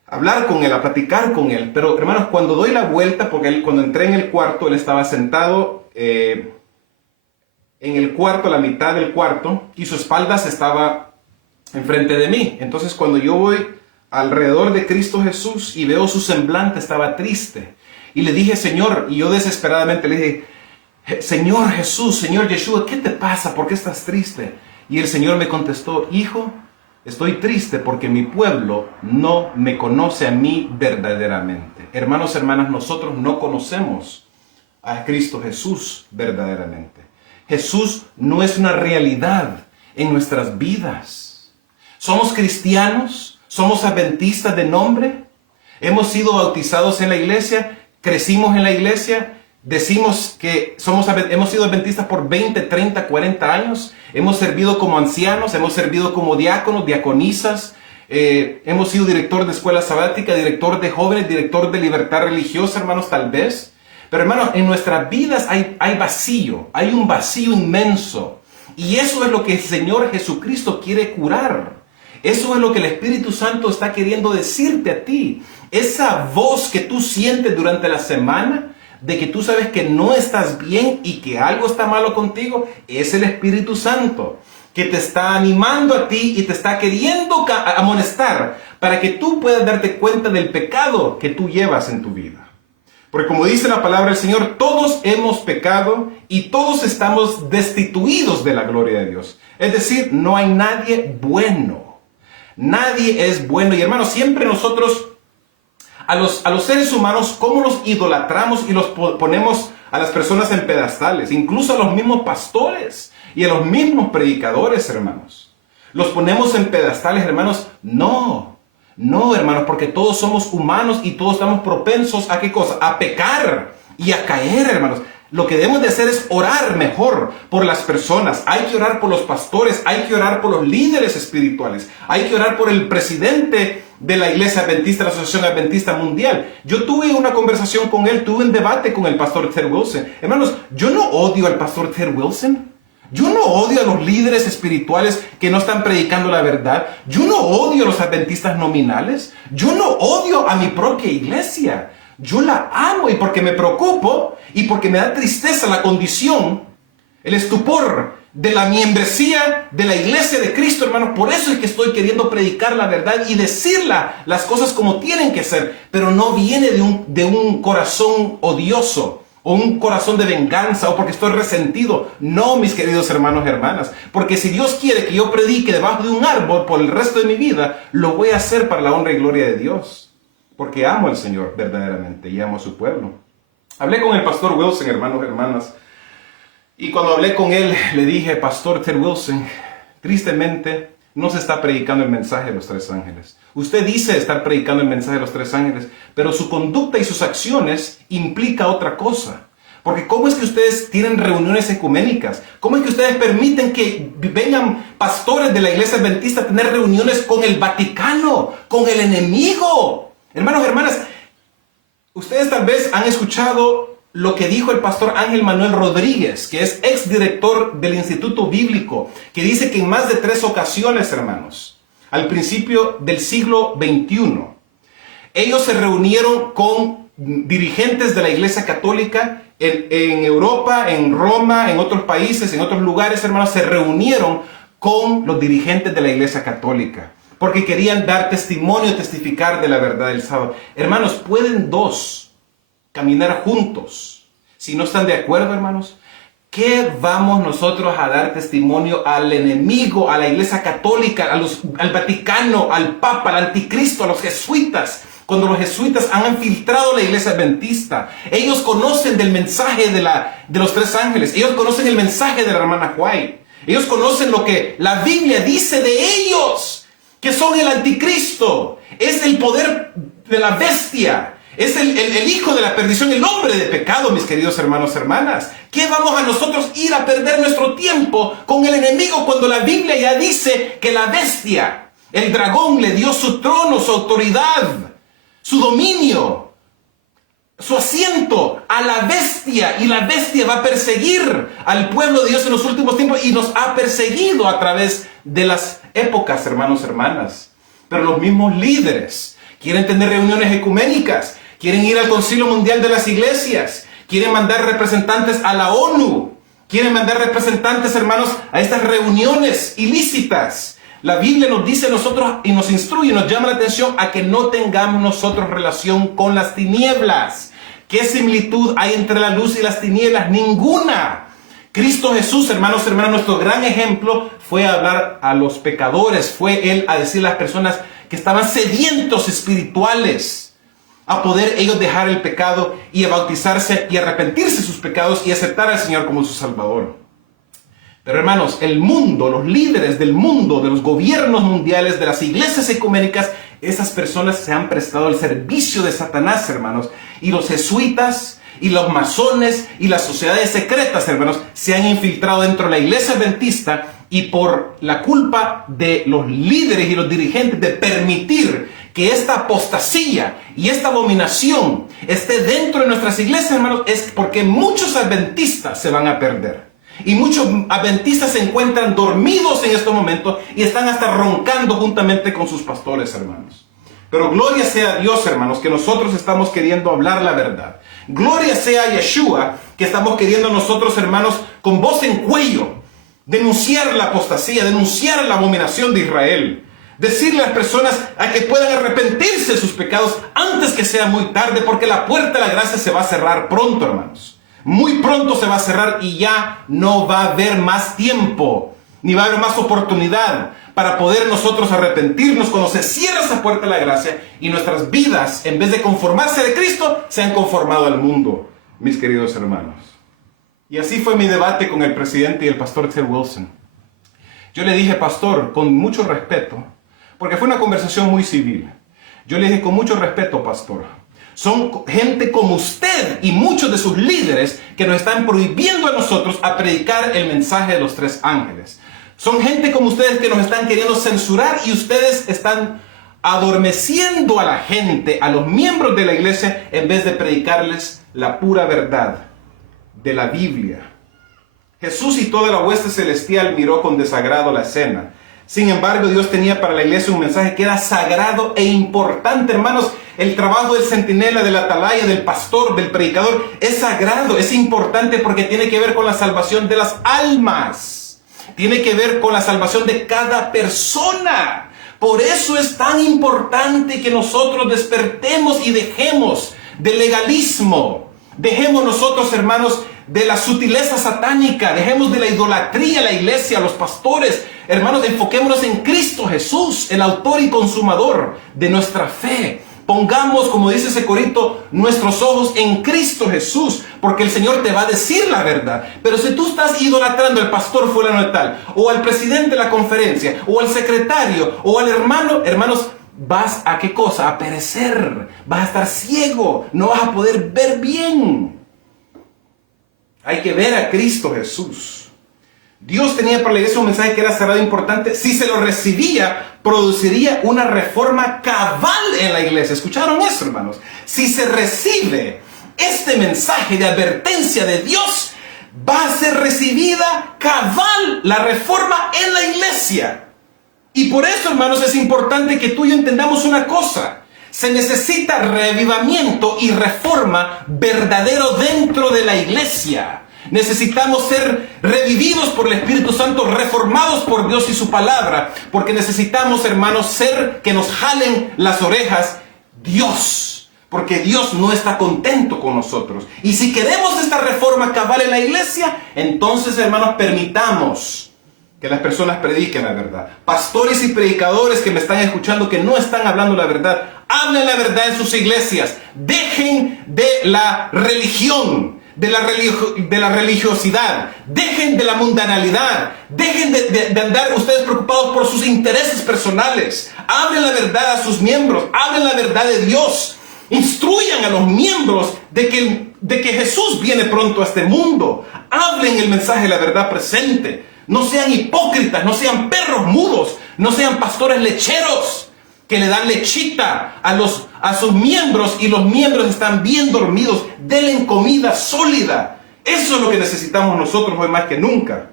a hablar con Él, a platicar con Él. Pero, hermanos, cuando doy la vuelta, porque cuando entré en el cuarto, Él estaba sentado en el cuarto, a la mitad del cuarto, y su espalda estaba enfrente de mí. Entonces, cuando yo voy alrededor de Cristo Jesús y veo su semblante, estaba triste. Y le dije, Señor, y yo desesperadamente le dije, Señor Jesús, Señor Yeshua, ¿qué te pasa? ¿Por qué estás triste? Y el Señor me contestó, hijo, estoy triste porque mi pueblo no me conoce a mí verdaderamente. Hermanos, hermanas, nosotros no conocemos a Cristo Jesús verdaderamente. Jesús no es una realidad en nuestras vidas. ¿Somos cristianos? ¿Somos adventistas de nombre? ¿Hemos sido bautizados en la iglesia? ¿Crecimos en la iglesia? Decimos que hemos sido adventistas por 20, 30, 40 años. Hemos servido como ancianos, hemos servido como diáconos, diaconisas. Hemos sido director de escuela sabática, director de jóvenes, director de libertad religiosa, hermanos, tal vez. Pero hermanos, en nuestras vidas hay vacío, hay un vacío inmenso. Y eso es lo que el Señor Jesucristo quiere curar. Eso es lo que el Espíritu Santo está queriendo decirte a ti. Esa voz que tú sientes durante la semana, de que tú sabes que no estás bien y que algo está malo contigo, es el Espíritu Santo que te está animando a ti y te está queriendo amonestar para que tú puedas darte cuenta del pecado que tú llevas en tu vida. Porque como dice la palabra del Señor, todos hemos pecado y todos estamos destituidos de la gloria de Dios. Es decir, no hay nadie bueno. Nadie es bueno. Y hermanos, siempre nosotros a los seres humanos, ¿cómo los idolatramos y los ponemos a las personas en pedestales? Incluso a los mismos pastores y a los mismos predicadores, hermanos. ¿Los ponemos en pedestales, hermanos? No, hermanos, porque todos somos humanos y todos estamos propensos ¿a qué cosa? A pecar y a caer, hermanos. Lo que debemos de hacer es orar mejor por las personas. Hay que orar por los pastores, hay que orar por los líderes espirituales, hay que orar por el presidente de la Iglesia Adventista, la Asociación Adventista Mundial. Yo tuve una conversación con él, tuve un debate con el pastor Ted Wilson. Hermanos, yo no odio al pastor Ted Wilson. Yo no odio a los líderes espirituales que no están predicando la verdad. Yo no odio a los adventistas nominales. Yo no odio a mi propia iglesia. Yo la amo y porque me preocupo y porque me da tristeza la condición, el estupor de la membresía de la iglesia de Cristo, hermanos. Por eso es que estoy queriendo predicar la verdad y decirla las cosas como tienen que ser, pero no viene de un corazón odioso o un corazón de venganza o porque estoy resentido. No, mis queridos hermanos y hermanas, porque si Dios quiere que yo predique debajo de un árbol por el resto de mi vida, lo voy a hacer para la honra y gloria de Dios. Porque amo al Señor verdaderamente y amo a su pueblo. Hablé con el pastor Wilson, hermanos y hermanas. Y cuando hablé con él, le dije, Pastor Ted Wilson, tristemente no se está predicando el mensaje de los tres ángeles. Usted dice estar predicando el mensaje de los tres ángeles, pero su conducta y sus acciones implica otra cosa. Porque ¿cómo es que ustedes tienen reuniones ecuménicas? ¿Cómo es que ustedes permiten que vengan pastores de la iglesia adventista a tener reuniones con el Vaticano, con el enemigo? Hermanos, hermanas, ustedes tal vez han escuchado lo que dijo el pastor Ángel Manuel Rodríguez, que es exdirector del Instituto Bíblico, que dice que en más de 3 ocasiones, hermanos, al principio del siglo XXI, ellos se reunieron con dirigentes de la Iglesia Católica en Europa, en Roma, en otros países, en otros lugares, hermanos, se reunieron con los dirigentes de la Iglesia Católica, porque querían dar testimonio, testificar de la verdad del sábado. Hermanos, ¿pueden 2 caminar juntos si no están de acuerdo, hermanos? ¿Qué vamos nosotros a dar testimonio al enemigo, a la Iglesia Católica, al Vaticano, al Papa, al Anticristo, a los jesuitas? Cuando los jesuitas han infiltrado la Iglesia Adventista, ellos conocen del mensaje de los 3 ángeles, ellos conocen el mensaje de la hermana White, ellos conocen lo que la Biblia dice de ellos, que son el Anticristo, es el poder de la bestia, es el hijo de la perdición, el hombre de pecado, mis queridos hermanos, hermanas. ¿Qué vamos a nosotros ir a perder nuestro tiempo con el enemigo cuando la Biblia ya dice que la bestia, el dragón, le dio su trono, su autoridad, su dominio, su asiento a la bestia, y la bestia va a perseguir al pueblo de Dios en los últimos tiempos y nos ha perseguido a través de las épocas, hermanos, hermanas? Pero los mismos líderes quieren tener reuniones ecuménicas, quieren ir al Concilio Mundial de las Iglesias, quieren mandar representantes a la ONU, quieren mandar representantes, hermanos, a estas reuniones ilícitas. La Biblia nos dice a nosotros y nos instruye, nos llama la atención a que no tengamos nosotros relación con las tinieblas. ¿Qué similitud hay entre la luz y las tinieblas? Ninguna. Cristo Jesús, hermanos, hermanas, nuestro gran ejemplo fue a hablar a los pecadores, fue Él a decir a las personas que estaban sedientos espirituales, a poder ellos dejar el pecado y a bautizarse y arrepentirse de sus pecados y aceptar al Señor como su Salvador. Pero hermanos, el mundo, los líderes del mundo, de los gobiernos mundiales, de las iglesias ecuménicas, esas personas se han prestado al servicio de Satanás, hermanos. Y los jesuitas, y los masones, y las sociedades secretas, hermanos, se han infiltrado dentro de la iglesia adventista, y por la culpa de los líderes y los dirigentes de permitir que esta apostasía y esta abominación esté dentro de nuestras iglesias, hermanos, es porque muchos adventistas se van a perder. Y muchos adventistas se encuentran dormidos en estos momentos y están hasta roncando juntamente con sus pastores, hermanos. Pero gloria sea a Dios, hermanos, que nosotros estamos queriendo hablar la verdad. Gloria sea a Yeshua, que estamos queriendo nosotros, hermanos, con voz en cuello, denunciar la apostasía, denunciar la abominación de Israel. Decirle a las personas a que puedan arrepentirse de sus pecados antes que sea muy tarde, porque la puerta de la gracia se va a cerrar pronto, hermanos. Muy pronto se va a cerrar y ya no va a haber más tiempo, ni va a haber más oportunidad para poder nosotros arrepentirnos cuando se cierra esa puerta de la gracia y nuestras vidas, en vez de conformarse de Cristo, se han conformado al mundo, mis queridos hermanos. Y así fue mi debate con el presidente y el pastor Ted Wilson. Yo le dije, pastor, con mucho respeto, porque fue una conversación muy civil. Yo le dije, con mucho respeto, pastor, son gente como usted y muchos de sus líderes que nos están prohibiendo a nosotros a predicar el mensaje de los 3 ángeles. Son gente como ustedes que nos están queriendo censurar y ustedes están adormeciendo a la gente, a los miembros de la iglesia, en vez de predicarles la pura verdad de la Biblia. Jesús y toda la hueste celestial miró con desagrado la escena. Sin embargo, Dios tenía para la iglesia un mensaje que era sagrado e importante, hermanos. El trabajo del centinela, del atalaya, del pastor, del predicador es sagrado, es importante porque tiene que ver con la salvación de las almas. Tiene que ver con la salvación de cada persona. Por eso es tan importante que nosotros despertemos y dejemos del legalismo. Dejemos nosotros, hermanos, de la sutileza satánica. Dejemos de la idolatría a la iglesia, a los pastores. Hermanos, enfoquémonos en Cristo Jesús, el autor y consumador de nuestra fe. Pongamos, como dice ese corito, nuestros ojos en Cristo Jesús, porque el Señor te va a decir la verdad. Pero si tú estás idolatrando al pastor fulano de tal, o al presidente de la conferencia, o al secretario, o al hermano, hermanos, vas a ¿qué cosa? A perecer, vas a estar ciego, no vas a poder ver bien. Hay que ver a Cristo Jesús. Dios tenía para la iglesia un mensaje que era sagrado e importante. Si se lo recibía, produciría una reforma cabal en la iglesia. ¿Escucharon eso, hermanos? Si se recibe este mensaje de advertencia de Dios, va a ser recibida cabal la reforma en la iglesia. Y por eso, hermanos, es importante que tú y yo entendamos una cosa. Se necesita reavivamiento y reforma verdadero dentro de la iglesia. Necesitamos ser revividos por el Espíritu Santo, reformados por Dios y su palabra, porque necesitamos, hermanos, ser que nos jalen las orejas Dios, porque Dios no está contento con nosotros. Y si queremos esta reforma cabal en la iglesia, entonces, hermanos, permitamos que las personas prediquen la verdad. Pastores y predicadores que me están escuchando, que no están hablando la verdad, hablen la verdad en sus iglesias. Dejen de la religión, de la religiosidad, dejen de la mundanalidad, dejen de andar ustedes preocupados por sus intereses personales. Hablen la verdad a sus miembros, hablen la verdad de Dios. Instruyan a los miembros de que Jesús viene pronto a este mundo. Hablen el mensaje de la verdad presente. No sean hipócritas, no sean perros mudos, no sean pastores lecheros que le dan lechita a sus miembros y los miembros están bien dormidos. Denle comida sólida. Eso es lo que necesitamos nosotros hoy más que nunca.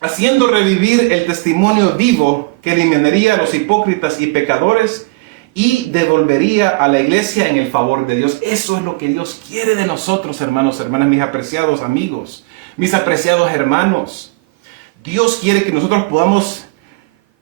Haciendo revivir el testimonio vivo que eliminaría a los hipócritas y pecadores y devolvería a la iglesia en el favor de Dios. Eso es lo que Dios quiere de nosotros, hermanos, hermanas, mis apreciados amigos, mis apreciados hermanos. Dios quiere que nosotros podamos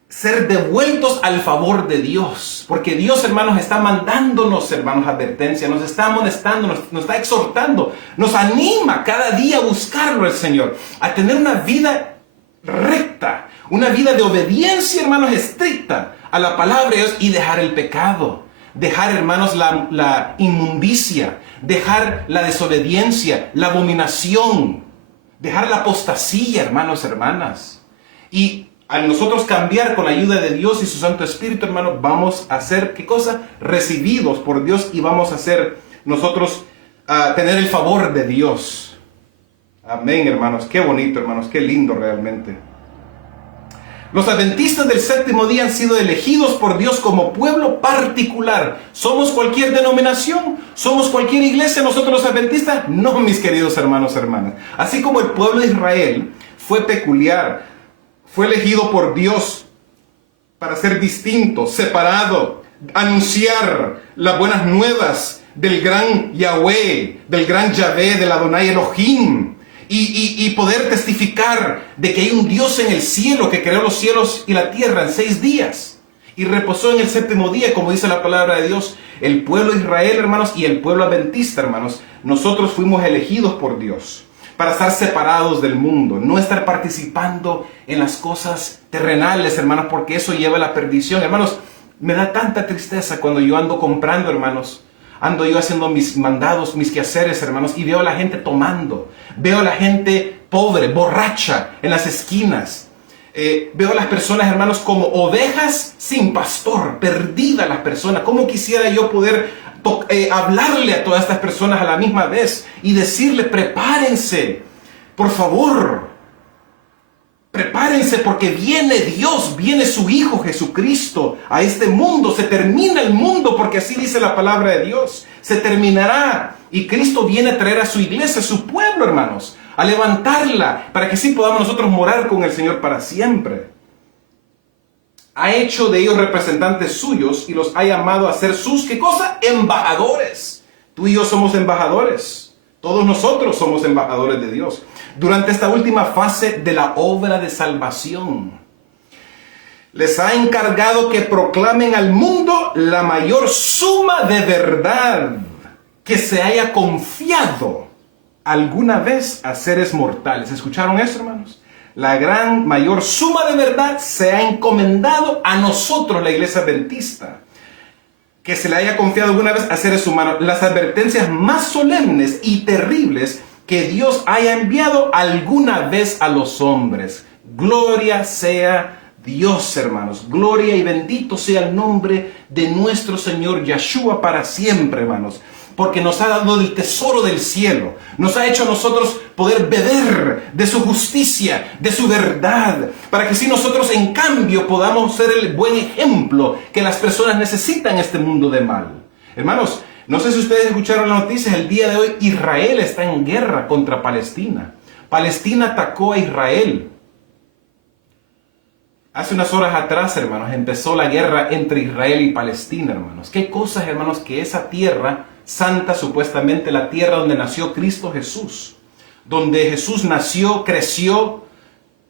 ser devueltos al favor de Dios, porque Dios, hermanos, está mandándonos, hermanos, advertencia, nos está amonestando, nos está exhortando, nos anima cada día a buscarlo el Señor, a tener una vida recta, una vida de obediencia, hermanos, estricta a la palabra de Dios y dejar el pecado, dejar, hermanos, la inmundicia, dejar la desobediencia, la abominación, dejar la apostasía, hermanos, hermanas. Y al nosotros cambiar con la ayuda de Dios y su Santo Espíritu, hermanos, vamos a ser, ¿qué cosa? Recibidos por Dios y vamos a ser nosotros a tener el favor de Dios. Amén, hermanos. Qué bonito, hermanos. Qué lindo realmente. Los adventistas del séptimo día han sido elegidos por Dios como pueblo particular. ¿Somos cualquier denominación? ¿Somos cualquier iglesia nosotros los adventistas? No, mis queridos hermanos, hermanas. Así como el pueblo de Israel fue peculiar, fue elegido por Dios para ser distinto, separado, anunciar las buenas nuevas del gran Yahweh, del gran Yahvé, del Adonai Elohim. Y poder testificar de que hay un Dios en el cielo que creó los cielos y la tierra en 6 días y reposó en el séptimo día, como dice la palabra de Dios. El pueblo de Israel, hermanos, y el pueblo adventista, hermanos, nosotros fuimos elegidos por Dios para estar separados del mundo, no estar participando en las cosas terrenales, hermanos, porque eso lleva a la perdición. Hermanos, me da tanta tristeza cuando yo ando comprando, hermanos. Ando yo haciendo mis mandados, mis quehaceres, hermanos, y veo a la gente tomando. Veo a la gente pobre, borracha, en las esquinas. Veo a las personas, hermanos, como ovejas sin pastor, perdidas las personas. ¿Cómo quisiera yo poder hablarle a todas estas personas a la misma vez y decirle, prepárense, por favor? Prepárense porque viene Dios, viene su Hijo Jesucristo a este mundo. Se termina el mundo porque así dice la palabra de Dios. Se terminará y Cristo viene a traer a su iglesia, a su pueblo, hermanos, a levantarla para que sí podamos nosotros morar con el Señor para siempre. Ha hecho de ellos representantes suyos y los ha llamado a ser sus, ¿qué cosa? Embajadores. Tú y yo somos embajadores. Todos nosotros somos embajadores de Dios durante esta última fase de la obra de salvación. Les ha encargado que proclamen al mundo la mayor suma de verdad que se haya confiado alguna vez a seres mortales. ¿Escucharon eso, hermanos? La gran mayor suma de verdad se ha encomendado a nosotros, la iglesia adventista, que se le haya confiado alguna vez a seres humanos. Las advertencias más solemnes y terribles que Dios haya enviado alguna vez a los hombres. Gloria sea Dios, hermanos. Gloria y bendito sea el nombre de nuestro Señor Yeshua para siempre, hermanos. porque nos ha dado el tesoro del cielo. Nos ha hecho a nosotros poder beber de su justicia, de su verdad, para que si nosotros en cambio podamos ser el buen ejemplo que las personas necesitan en este mundo de mal. Hermanos, no sé si ustedes escucharon las noticias, el día de hoy Israel está en guerra contra Palestina. Palestina atacó a Israel. Hace unas horas atrás, hermanos, empezó la guerra entre Israel y Palestina, hermanos. ¿Qué cosas, hermanos, que esa tierra santa, supuestamente la tierra donde nació Cristo Jesús, donde Jesús nació, creció,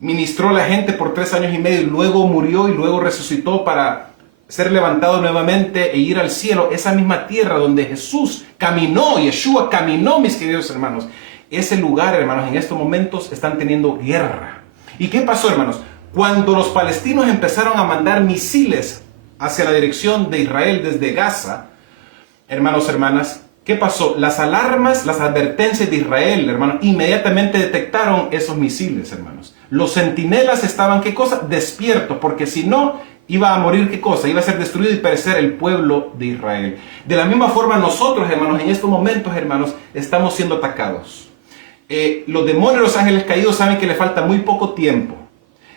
ministró a la gente por 3 años y medio y luego murió y luego resucitó para ser levantado nuevamente e ir al cielo? Esa misma tierra donde Jesús caminó, Yeshua caminó, mis queridos hermanos. Ese lugar, hermanos, en estos momentos están teniendo guerra. ¿Y qué pasó, hermanos? Cuando los palestinos empezaron a mandar misiles hacia la dirección de Israel desde Gaza, hermanos, hermanas, ¿qué pasó? Las alarmas, las advertencias de Israel, hermanos, inmediatamente detectaron esos misiles, hermanos. Los centinelas estaban, ¿qué cosa? Despiertos, porque si no, iba a morir, ¿qué cosa? Iba a ser destruido y perecer el pueblo de Israel. De la misma forma, nosotros, hermanos, en estos momentos, hermanos, estamos siendo atacados. Los demonios, los ángeles caídos, saben que le falta muy poco tiempo.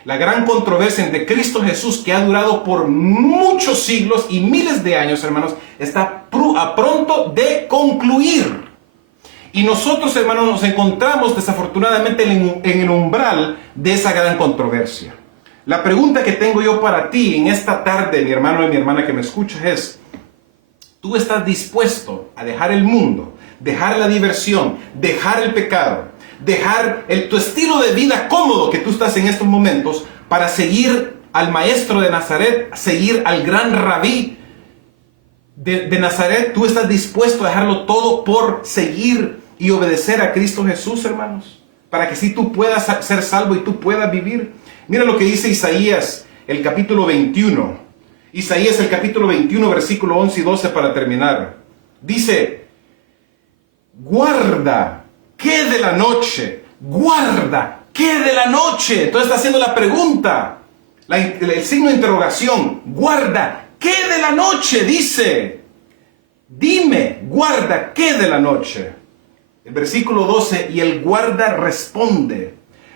La gran controversia entre Cristo Jesús, que ha durado por muchos siglos y miles de años, hermanos, está a pronto de concluir. Y nosotros, hermanos, nos encontramos desafortunadamente en el umbral de esa gran controversia. La pregunta que tengo yo para ti en esta tarde, mi hermano y mi hermana que me escuchas, es: ¿tú estás dispuesto a dejar el mundo, dejar la diversión, dejar el pecado, dejar tu estilo de vida cómodo que tú estás en estos momentos para seguir al maestro de Nazaret, seguir al gran rabí de Nazaret? ¿Tú estás dispuesto a dejarlo todo por seguir y obedecer a Cristo Jesús, hermanos? Para que si tú puedas ser salvo y tú puedas vivir. Mira lo que dice Isaías, el capítulo 21. Isaías, el capítulo 21, versículo 11 y 12 para terminar. Dice: guarda, ¿qué de la noche? Guarda, ¿qué de la noche? Entonces está haciendo la pregunta, el signo de interrogación. Guarda, ¿qué de la noche? Dice, dime, guarda, ¿qué de la noche? El versículo 12, y el guarda responde: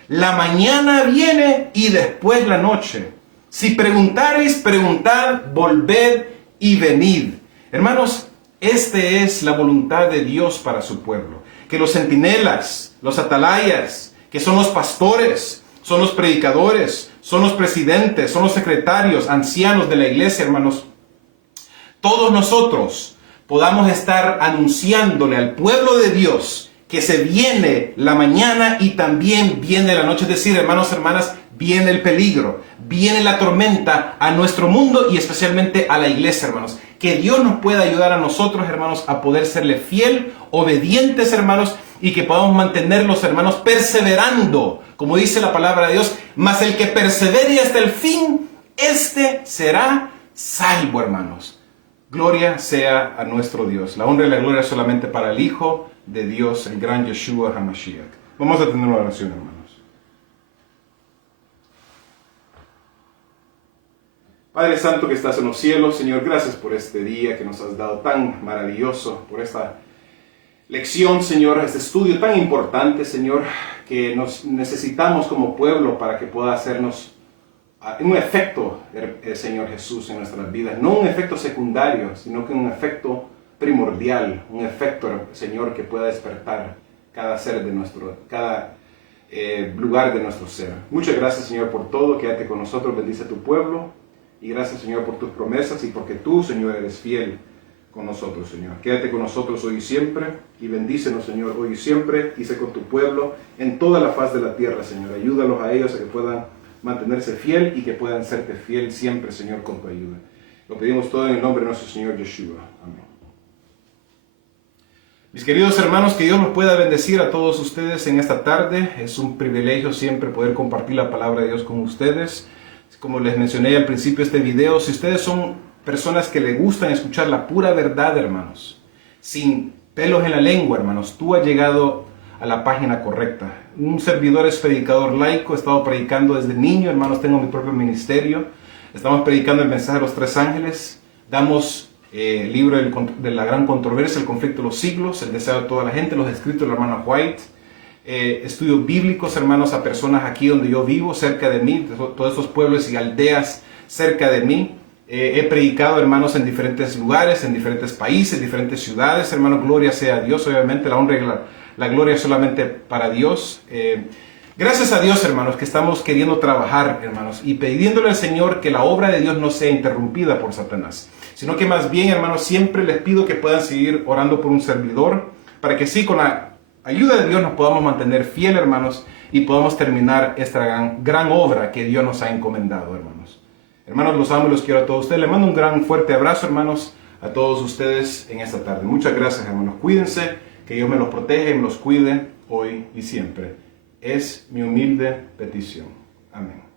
la mañana viene y después la noche. Si preguntareis, preguntad, volved y venid. Hermanos, esta es la voluntad de Dios para su pueblo. Que los centinelas, los atalayas, que son los pastores, son los predicadores, son los presidentes, son los secretarios, ancianos de la iglesia, hermanos, todos nosotros podamos estar anunciándole al pueblo de Dios que se viene la mañana y también viene la noche. Es decir, hermanos, hermanas, viene el peligro, viene la tormenta a nuestro mundo y especialmente a la iglesia, hermanos. Que Dios nos pueda ayudar a nosotros, hermanos, a poder serle fiel, obedientes, hermanos, y que podamos mantenerlos, hermanos, perseverando, como dice la palabra de Dios. Mas el que persevere hasta el fin, este será salvo, hermanos. Gloria sea a nuestro Dios. La honra y la gloria solamente para el Hijo de Dios, el gran Yeshua HaMashiach. Vamos a tener una oración, hermanos. Padre Santo que estás en los cielos, Señor, gracias por este día que nos has dado tan maravilloso, por esta lección, Señor, este estudio tan importante, Señor, que nos necesitamos como pueblo para que pueda hacernos un efecto, Señor Jesús, en nuestras vidas. No un efecto secundario, sino que un efecto primordial, un efecto, Señor, que pueda despertar cada ser de cada lugar de nuestro ser. Muchas gracias, Señor, por todo. Quédate con nosotros, bendice a tu pueblo. Y gracias, Señor, por tus promesas y porque tú, Señor, eres fiel con nosotros, Señor. Quédate con nosotros hoy y siempre y bendícenos, Señor, hoy y siempre. Y sé con tu pueblo en toda la faz de la tierra, Señor. Ayúdalos a ellos a que puedan mantenerse fiel y que puedan serte fiel siempre, Señor, con tu ayuda. Lo pedimos todo en el nombre de nuestro Señor Yeshua. Amén. Mis queridos hermanos, que Dios nos pueda bendecir a todos ustedes en esta tarde. Es un privilegio siempre poder compartir la palabra de Dios con ustedes. Como les mencioné al principio de este video, si ustedes son personas que les gustan escuchar la pura verdad, hermanos, sin pelos en la lengua, hermanos, tú has llegado a la página correcta. Un servidor es predicador laico, he estado predicando desde niño, hermanos, tengo mi propio ministerio. Estamos predicando el mensaje de los 3 ángeles, damos el libro de la gran controversia, el conflicto de los siglos, el deseo de toda la gente, los escritos de la hermana White, estudios bíblicos, hermanos, a personas aquí donde yo vivo, cerca de mí, todos estos pueblos y aldeas cerca de mí. He predicado, hermanos, en diferentes lugares, en diferentes países, diferentes ciudades. Hermanos, gloria sea a Dios. Obviamente la honra y la gloria solamente para Dios. Gracias a Dios, hermanos, que estamos queriendo trabajar, hermanos, y pidiéndole al Señor que la obra de Dios no sea interrumpida por Satanás, sino que más bien, hermanos, siempre les pido que puedan seguir orando por un servidor, para que sí, con la ayuda de Dios nos podamos mantener fiel, hermanos, y podamos terminar esta gran obra que Dios nos ha encomendado, hermanos. Hermanos, los amo y los quiero a todos ustedes. Les mando un gran fuerte abrazo, hermanos, a todos ustedes en esta tarde. Muchas gracias, hermanos. Cuídense, que Dios me los proteja y me los cuide hoy y siempre. Es mi humilde petición. Amén.